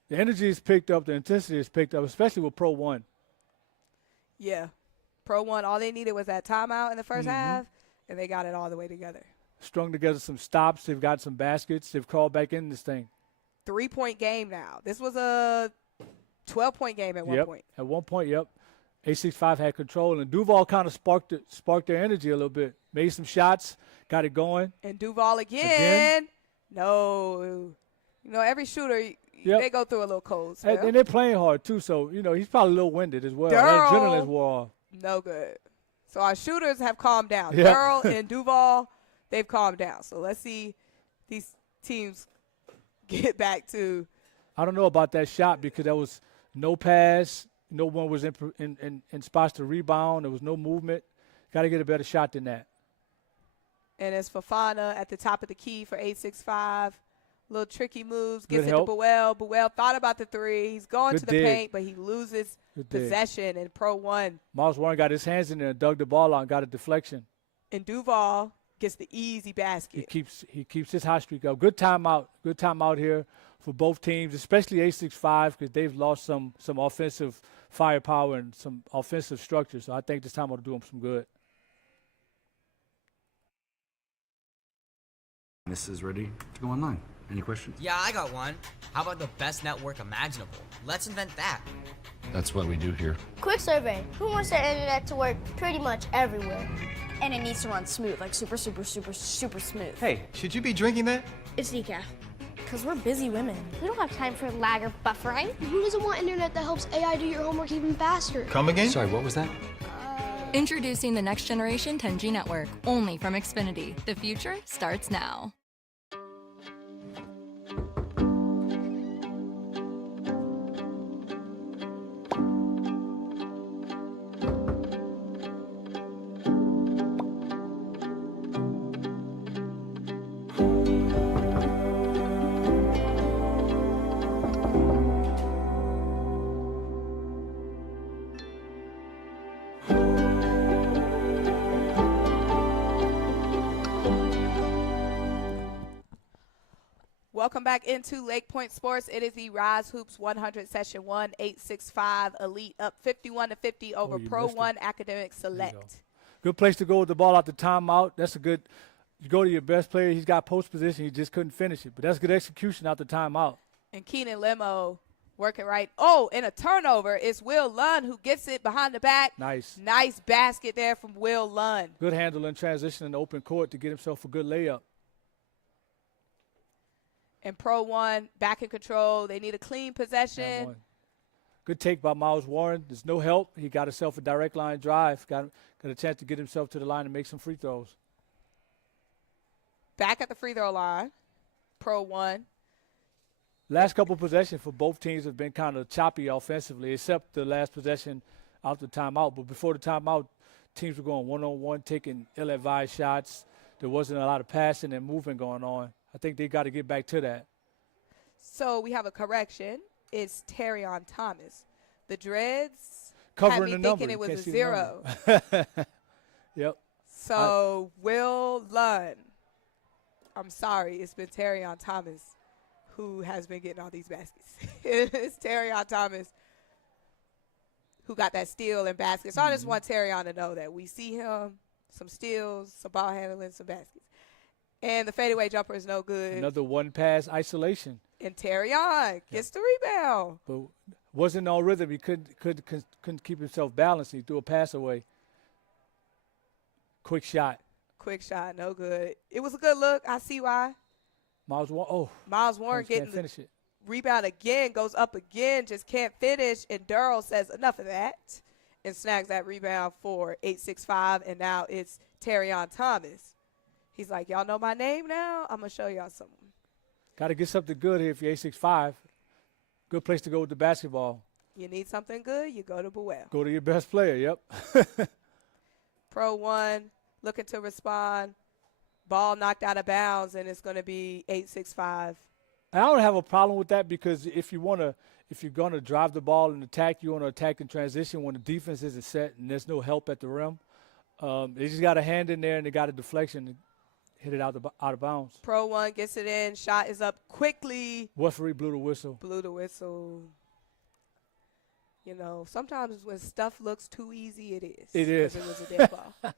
The energy is picked up. The intensity is picked up, especially with Pro One. Yeah. Pro One, all they needed was that timeout in the first half, and they got it all the way together. Strung together some stops. They've got some baskets. They've crawled back in this thing. 3-point game now. This was a 12-point game at one point. At one point, yep. 865 had control, and Duval kind of sparked their energy a little bit. Made some shots, got it going. And Duval again. No. Every shooter, they go through a little cold spell. And they're playing hard, too, so, he's probably a little winded as well. That adrenaline's wore off. No good. So our shooters have calmed down. Yep. Durrell and Duval, they've calmed down. So let's see these teams get back to. I don't know about that shot because there was no pass. No one was in spots to rebound. There was no movement. Got to get a better shot than that. And it's Fafana at the top of the key for 865. Little tricky moves. Gets Good it help. to Buell. Buell thought about the 3. He's going Good to the dig. paint, but he loses possession in Pro One. Miles Warren got his hands in there and dug the ball out and got a deflection. And Duval gets the easy basket. He keeps his hot streak up. Good timeout. Good timeout here for both teams, especially 865 because they've lost some offensive firepower and some offensive structure. So I think this time will do them some good. This is ready to go online. Any questions? Yeah, I got one. How about the best network imaginable? Let's invent that. That's what we do here. Quick survey. Who wants their internet to work pretty much everywhere? And it needs to run smooth, like super, super, super, super smooth. Hey, should you be drinking that? It's decaf. Because we're busy women. We don't have time for lag or buffering. Who doesn't want internet that helps AI do your homework even faster? Come again? Sorry, what was that? Introducing the next generation 10G network, only from Xfinity. The future starts now. Welcome back into LakePoint Sports. It is the RYZE Hoops 100 Session 1, 865 Elite up 51-50 over Pro One Academic Select. Good place to go with the ball out the timeout. That's a good – you go to your best player. He's got post position. He just couldn't finish it. But that's good execution out the timeout. And Keenan Limo working right. Oh, and a turnover. It's Will Lunn who gets it behind the back. Nice. Nice basket there from Will Lunn. Good handle in transition in the open court to get himself a good layup. And Pro 1 back in control. They need a clean possession. Good take by Miles Warren. There's no help. He got himself a direct line drive. Got a chance to get himself to the line and make some free throws. Back at the free throw line. Pro 1. Last couple possessions for both teams have been kind of choppy offensively, except the last possession out the timeout. But before the timeout, teams were going one-on-one, taking ill-advised shots. There wasn't a lot of passing and movement going on. I think they got to get back to that. So we have a correction. It's Terrion Thomas. The Dreads Covering had me the number. thinking it was You a can't see the 0. number. Yep. So Will Lunn. I'm sorry, it's been Terrion Thomas who has been getting all these baskets. It's Terrion Thomas who got that steal and basket. So I just want Terrion to know that we see him, some steals, some ball handling, some baskets. And the fadeaway jumper is no good. Another one-pass isolation. And Terrion gets the rebound. But wasn't on rhythm. He couldn't keep himself balanced. He threw a pass away. Quick shot. Quick shot, no good. It was a good look. I see why. Miles Warren getting finish it. Rebound again, goes up again, just can't finish. And Durrell says enough of that and snags that rebound for 865. And now it's Terrion Thomas. He's like, y'all know my name now? I'm going to show y'all something. Got to get something good here if you're 865. Good place to go with the basketball. You need something good, you go to Buell. Go to your best player, yep. Pro 1 looking to respond. Ball knocked out of bounds, and it's going to be 865. I don't have a problem with that because if you're going to drive the ball and attack, you want to attack in transition when the defense isn't set and there's no help at the rim. They just got a hand in there and they got a deflection and hit it out of bounds. Pro 1 gets it in. Shot is up quickly. Referee blew the whistle. Blew the whistle. You know, sometimes when stuff looks too easy, it is. It is. It was a dead ball.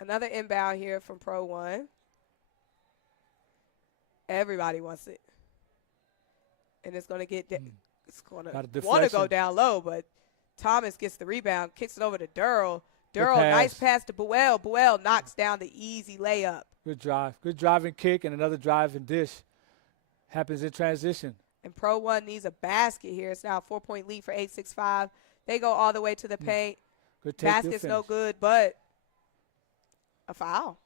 Another inbound here from Pro 1. Everybody wants it. And it's going to get it's going to want to go down low, but Thomas gets the rebound, kicks it over to Durrell. Durrell, nice pass to Buell. Buell knocks down the easy layup. Good drive. Good drive and kick and another drive and dish. Happens in transition. And Pro 1 needs a basket here. It's now a 4-point lead for 865. They go all the way to the paint. Good take, Basket's good no good, but a foul.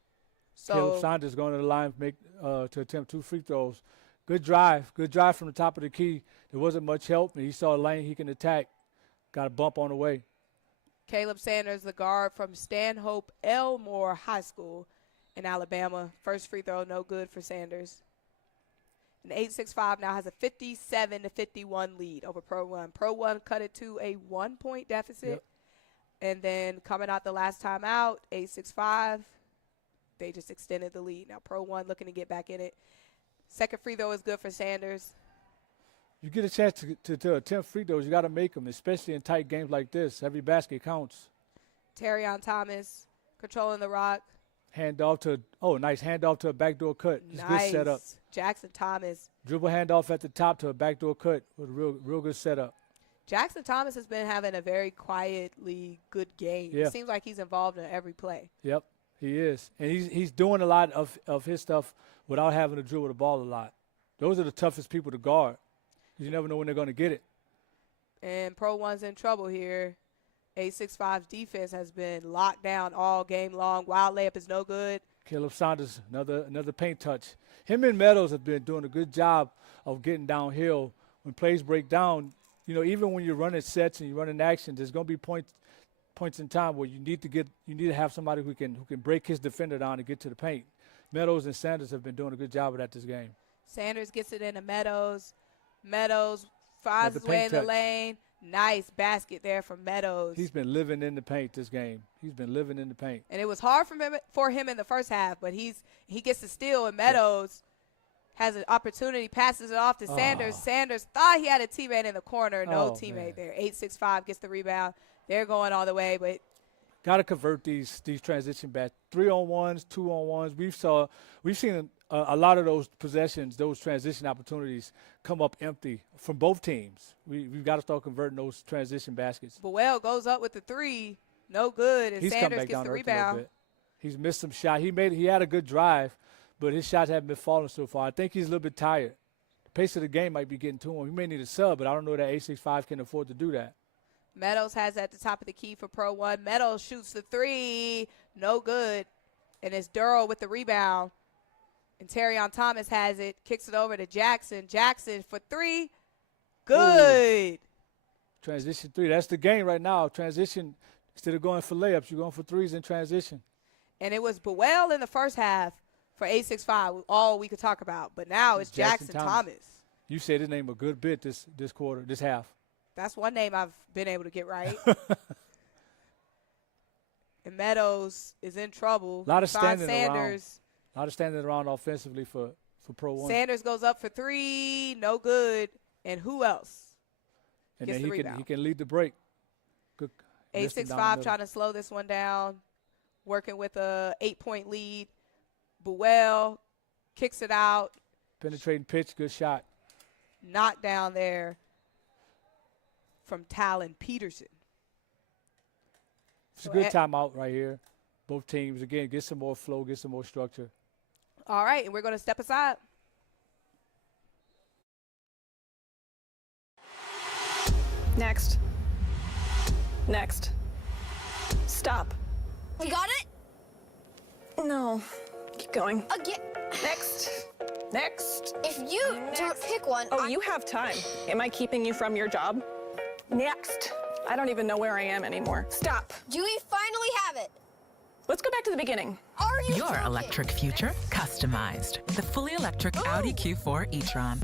So Caleb Saunders going to the line to attempt 2 free throws. Good drive. Good drive from the top of the key. There wasn't much help, and he saw a lane he can attack. Got a bump on the way. Caleb Sanders, the guard from Stanhope Elmore High School in Alabama. First free throw, no good for Sanders. And 865 now has a 57-51 lead over Pro 1. Pro 1 cut it to a 1-point deficit. Yep. And then coming out the last time out, 865, they just extended the lead. Now Pro 1 looking to get back in it. Second free throw is good for Sanders. You get a chance to attempt free throws, you got to make them, especially in tight games like this. Every basket counts. Terrion Thomas controlling the rock. Nice handoff to a backdoor cut. It's nice. Good setup. Jackson Thomas. Dribble handoff at the top to a backdoor cut with a real good setup. Jackson Thomas has been having a very quietly good game. Yeah. It seems like he's involved in every play. Yep, he is. And he's doing a lot of his stuff without having to dribble the ball a lot. Those are the toughest people to guard. You never know when they're going to get it. And Pro 1's in trouble here. 865's defense has been locked down all game long. Wild layup is no good. Caleb Saunders, another paint touch. Him and Meadows have been doing a good job of getting downhill. When plays break down, you know, even when you're running sets and you're running action, there's going to be points in time where you need to have somebody who can break his defender down and get to the paint. Meadows and Sanders have been doing a good job of that this game. Sanders gets it into Meadows. Meadows finds his way in the lane. Nice basket there from Meadows. He's been living in the paint this game. He's been living in the paint. And it was hard for him in the first half, but he gets the steal, and Meadows has an opportunity, passes it off to Sanders. Sanders thought he had a teammate in the corner. No teammate there. 865 gets the rebound. They're going all the way, but got to convert these transition backs. 3-on-1s, 2-on-1s. We've seen a lot of those possessions, those transition opportunities come up empty from both teams. We've got to start converting those transition baskets. Buell goes up with the 3, no good, and He's Sanders gets the rebound. He's missed some shot. He had a good drive, but his shots haven't been falling so far. I think he's a little bit tired. The pace of the game might be getting to him. He may need a sub, but I don't know that 865 can afford to do that. Meadows has at the top of the key for Pro 1. Meadows shoots the three. No good. And it's Durrell with the rebound. And Terrion Thomas has it. Kicks it over to Jackson. Jackson for three. Good. Ooh. Transition three. That's the game right now. Transition, instead of going for layups, you're going for threes in transition. And it was Buell in the first half for 865, all we could talk about. But now it's Jackson Thomas. You said his name a good bit this quarter, this half. That's one name I've been able to get right. And Meadows is in trouble. A lot of standing Sanders. around. A lot of standing around offensively for Pro 1. Sanders goes up for three. No good. And who else? And then he can lead the break. Good. 865 trying to slow this one down. Working with a 8-point lead. Buell kicks it out. Penetrating pitch, good shot. Knocked down there from Talon Peterson. It's a good timeout right here. Both teams, again, get some more flow, get some more structure. All right, and we're going to step aside. Next. Next. Stop. We got it? No. Keep going. Again. Next. Next. If you don't pick one. Oh, you have time. Am I keeping you from your job? Next. I don't even know where I am anymore. Stop. Do we finally have it? Let's go back to the beginning. Are you Your joking? electric future customized. The fully electric Audi Q4 e-tron.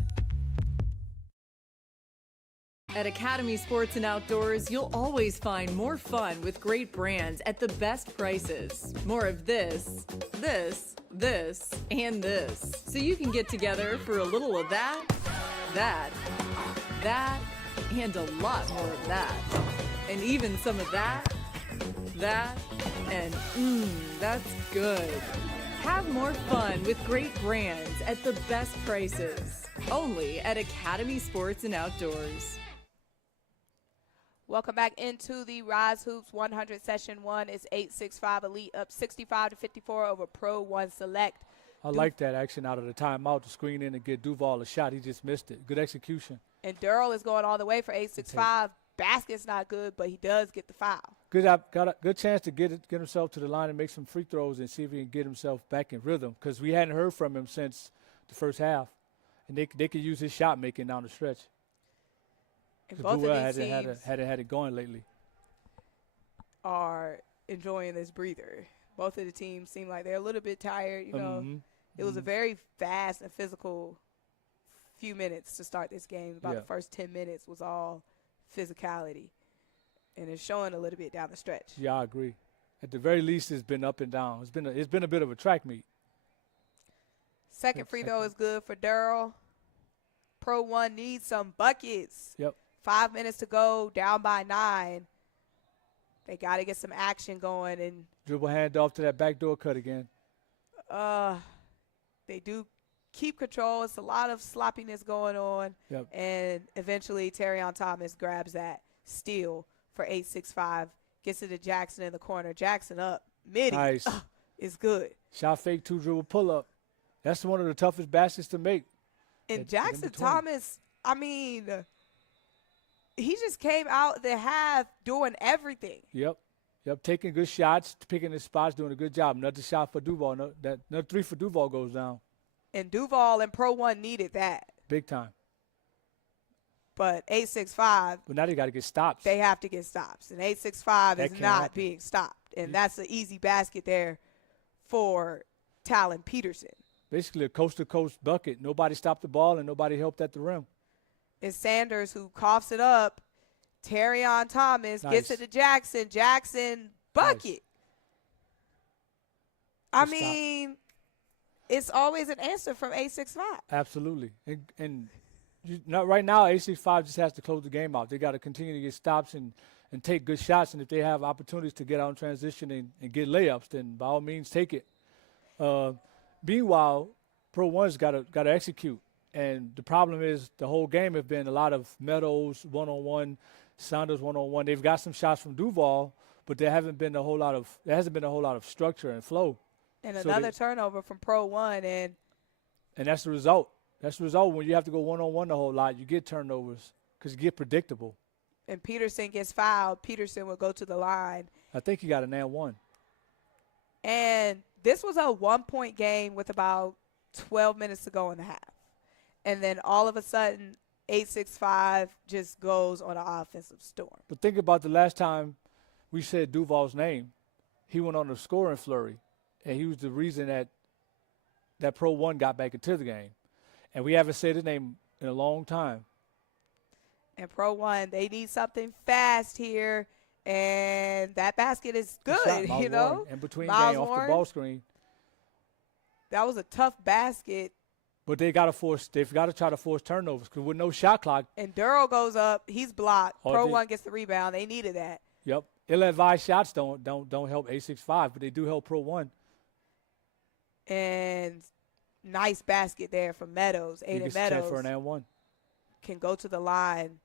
At Academy Sports and Outdoors, you'll always find more fun with great brands at the best prices. More of this, and this. So you can get together for a little of that, and a lot more of that. And even some of that, and that's good. Have more fun with great brands at the best prices. Only at Academy Sports and Outdoors. Welcome back into the RYZE Hoops 100 Session 1. It's 865 Elite up 65-54 over Pro 1 Select. I like that action out of the timeout to screen in and get Duval a shot. He just missed it. Good execution. And Durrell is going all the way for 865. Basket's not good, but he does get the foul. Got a good chance to get himself to the line and make some free throws and see if he can get himself back in rhythm, because we hadn't heard from him since the first half. And they could use his shot making down the stretch. And both Buell of these teams hadn't had it going lately. Are enjoying this breather. Both of the teams seem like they're a little bit tired. You know, it was a very fast and physical few minutes to start this game. About the first 10 minutes was all physicality, and it's showing a little bit down the stretch. Yeah, I agree. At the very least, it's been up and down. It's been a bit of a track meet. Second free throw is good for Durrell. Pro 1 needs some buckets. Yep. 5 minutes to go, down by 9. They got to get some action going. And dribble handoff to that backdoor cut again. They do keep control. It's a lot of sloppiness going on. Yep. And eventually Terrion Thomas grabs that steal for 865. Gets it to Jackson in the corner. Jackson up. Midi. Nice. It's good. Shot fake, 2-dribble pull-up. That's one of the toughest baskets to make. And Jackson Thomas, I mean, he just came out the half doing everything. Yep, taking good shots, picking his spots, doing a good job. Another shot for Duval. Another three for Duval goes down. And Duval and Pro 1 needed that. Big time. But 865. But now they got to get stops. They have to get stops. And 865 is not being stopped. And that's an easy basket there for Talon Peterson. Basically a coast-to-coast bucket. Nobody stopped the ball and nobody helped at the rim. It's Sanders who coughs it up. Terrion Thomas gets it to Jackson. Jackson, bucket. Nice. I mean, it's always an answer from 865. Absolutely. And right now, 865 just has to close the game out. They got to continue to get stops and take good shots. And if they have opportunities to get out in transition and get layups, then by all means take it. Meanwhile, Pro 1's got to execute. And the problem is the whole game has been a lot of Meadows one-on-one, Saunders one-on-one. They've got some shots from Duval, but there hasn't been a whole lot of structure and flow. And another turnover from Pro 1. And that's the result. That's the result when you have to go one-on-one the whole lot. You get turnovers because you get predictable. And Peterson gets fouled. Peterson will go to the line. I think he got an and one. And this was a 1-point game with about 12 minutes to go in the half. And then all of a sudden, 865 just goes on an offensive storm. But think about the last time we said Duval's name. He went on a scoring flurry, and he was the reason that Pro 1 got back into the game. And we haven't said his name in a long time. And Pro 1, they need something fast here. And that basket is good, you know. In between Miles game, off Warren, the ball screen. That was a tough basket. But they've got to try to force turnovers because with no shot clock. And Durrell goes up. He's blocked. Oh, Pro 1 gets the rebound. They needed that. Yep. Ill-advised shots don't help 865, but they do help Pro 1. And nice basket there from Meadows. Aiden Meadows for an and one. Can go to the line,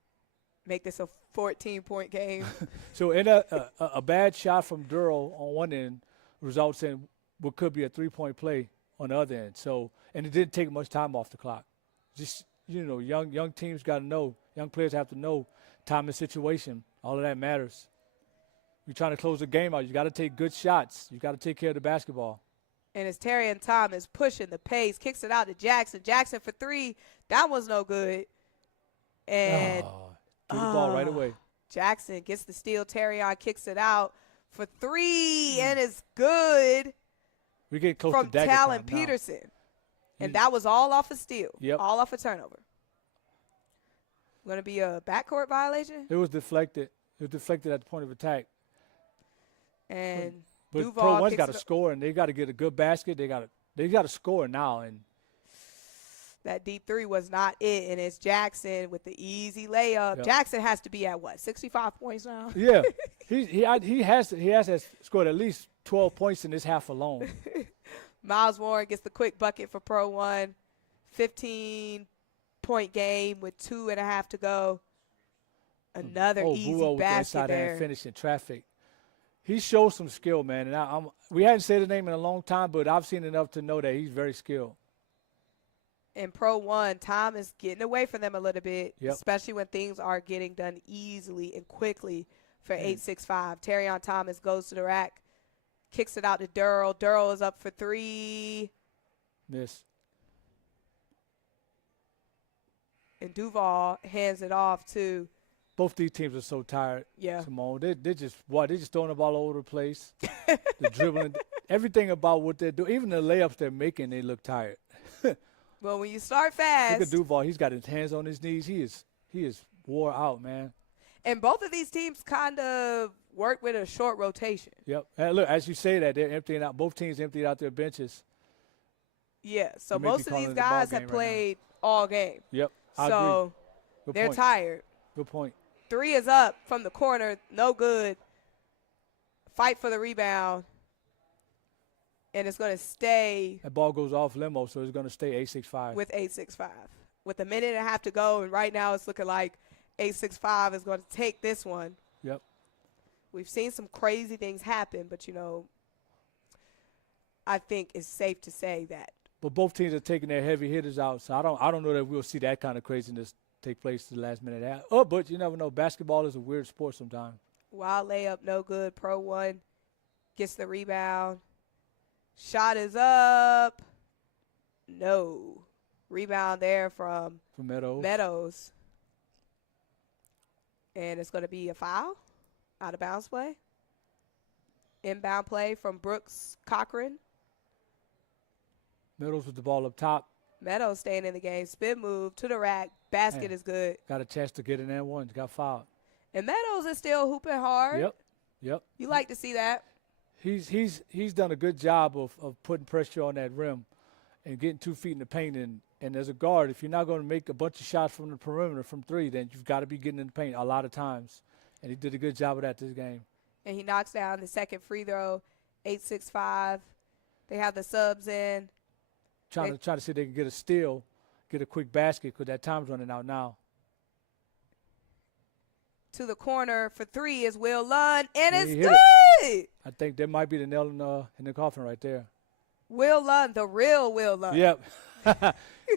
make this a 14-point game. So in a bad shot from Durrell on one end results in what could be a 3-point play on the other end. So, and it didn't take much time off the clock. Just, young teams got to know, young players have to know time and situation. All of that matters. You're trying to close the game out. You got to take good shots. You got to take care of the basketball. And as Terrion Thomas pushing the pace, kicks it out to Jackson. Jackson for three. That was no good. And threw the ball right away. Jackson gets the steal. Terrion kicks it out for three, and it's good. We get close from to dagger Talon time Peterson. Now. And that was all off a steal. Yep. All off a turnover. Going to be a backcourt violation? It was deflected. It was deflected at the point of attack. And but Duval Pro 1's kicks got to it score, and they got to get a good basket. They got to score now. And that deep three was not it, and it's Jackson with the easy layup. Yep. Jackson has to be at what, 65 points now? Yeah, he has to scored at least 12 points in this half alone. Miles Warren gets the quick bucket for Pro 1. 15-point game with 2.5 to go. Another easy Buo basket there. And finishing traffic. He shows some skill, man. And we hadn't said his name in a long time, but I've seen enough to know that he's very skilled. In Pro 1, time is getting away from them a little bit, Yep. especially when things are getting done easily and quickly for 865. Terrion Thomas goes to the rack, kicks it out to Durrell. Durrell is up for three. Miss. And Duval hands it off to. Both these teams are so tired. Yeah. Symone, they're just throwing the ball all over the place. The dribbling, everything about what they're doing, even the layups they're making, they look tired. Well, when you start fast. Look at Duval. He's got his hands on his knees. He is wore out, man. And both of these teams kind of work with a short rotation. Yep. And look, as you say that, they're emptying out. Both teams emptied out their benches. Yeah. So They may be most of calling these it a ball guys game have right played all game. Yep. I So agree. Good they're point. tired. Good point. Three is up from the corner. No good. Fight for the rebound. And it's going to stay. That ball goes off limo, so it's going to stay 865. With 865. With a minute and a half to go, and right now it's looking like 865 is going to take this one. Yep. We've seen some crazy things happen, but, I think it's safe to say that. But both teams are taking their heavy hitters out, so I don't know that we'll see that kind of craziness take place to the last minute. Oh, but you never know. Basketball is a weird sport sometimes. Wild layup, no good. Pro 1 gets the rebound. Shot is up. No. Rebound there from Meadows. And it's going to be a foul. Out of bounds play. Inbound play from Brooks Cochran. Meadows with the ball up top. Meadows staying in the game. Spin move to the rack. Basket is good. Got a chance to get an and one. Got fouled. And Meadows is still hooping hard. Yep. You like to see that. He's done a good job of putting pressure on that rim and getting 2 feet in the paint. And as a guard, if you're not going to make a bunch of shots from the perimeter from three, then you've got to be getting in the paint a lot of times. And he did a good job of that this game. And he knocks down the second free throw, 865. They have the subs in. Trying to see if they can get a steal, get a quick basket, because that time's running out now. To the corner for three is Will Lund, and it's good. I think that might be the nail in the coffin right there. Will Lund, the real Will Lund. Yep.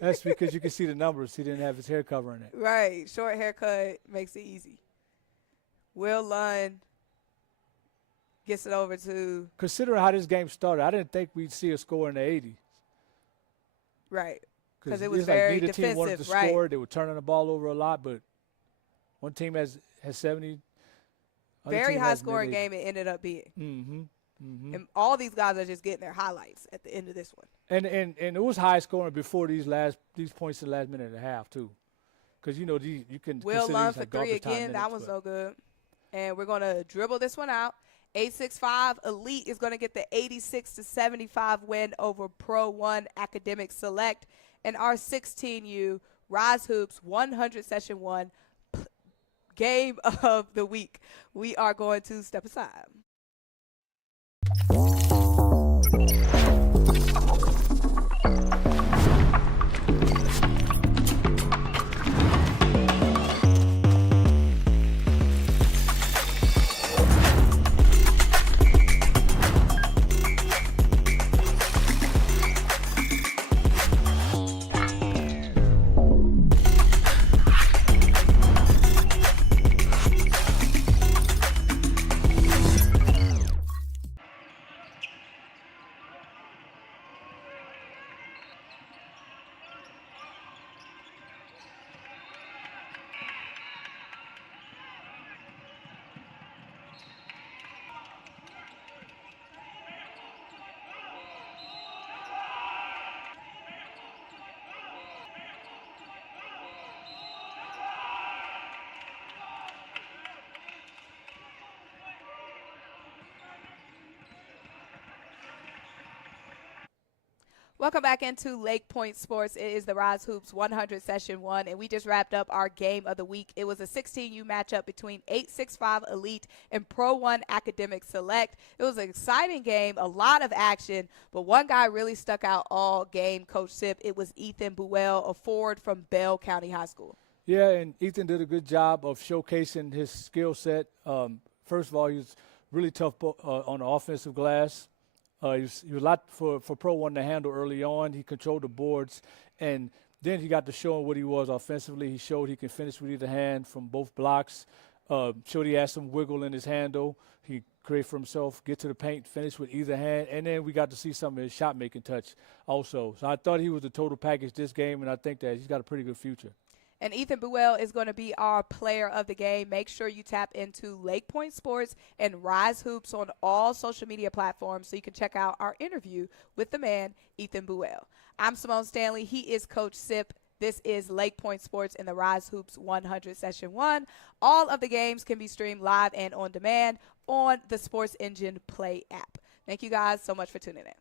That's because you can see the numbers. He didn't have his hair covering it. Right. Short haircut makes it easy. Will Lund gets it over to. Considering how this game started, I didn't think we'd see a score in the 80s. Right. Because it was it's very neither defensive. team wanted to right. score. They were turning the ball over a lot, but one team has 70. Very high-scoring game it ended up being. Mm-hmm. Mm-hmm. And all these guys are just getting their highlights at the end of this one. And it was high-scoring before these points in the last minute and a half, too. Because, you can Will consider Lund these for three again. That was no good. And we're going to dribble this one out. 865 Elite is going to get the 86-75 win over Pro 1 Academic Select. And our 16U RYZE Hoops 100 Session 1 game of the week. We are going to step aside. Welcome back into LakePoint Sports. It is the RYZE Hoops 100 Session 1, and we just wrapped up our game of the week. It was a 16U matchup between 865 Elite and Pro 1 Academic Select. It was an exciting game, a lot of action, but one guy really stuck out all game, Coach Sip. It was Ethan Buell, a forward from Bell County High School. Yeah, and Ethan did a good job of showcasing his skill set. First of all, he was really tough on the offensive glass. He was a lot for Pro 1 to handle early on. He controlled the boards, and then he got to show what he was offensively. He showed he can finish with either hand from both blocks. Showed he had some wiggle in his handle. He created for himself, get to the paint, finish with either hand, and then we got to see some of his shot-making touch also. So I thought he was the total package this game, and I think that he's got a pretty good future. And Ethan Buell is going to be our player of the game. Make sure you tap into LakePoint Sports and RYZE Hoops on all social media platforms so you can check out our interview with the man, Ethan Buell. I'm Symone Stanley. He is Coach Sip. This is LakePoint Sports in the RYZE Hoops 100 Session 1. All of the games can be streamed live and on demand on the Sports Engine Play app. Thank you guys so much for tuning in.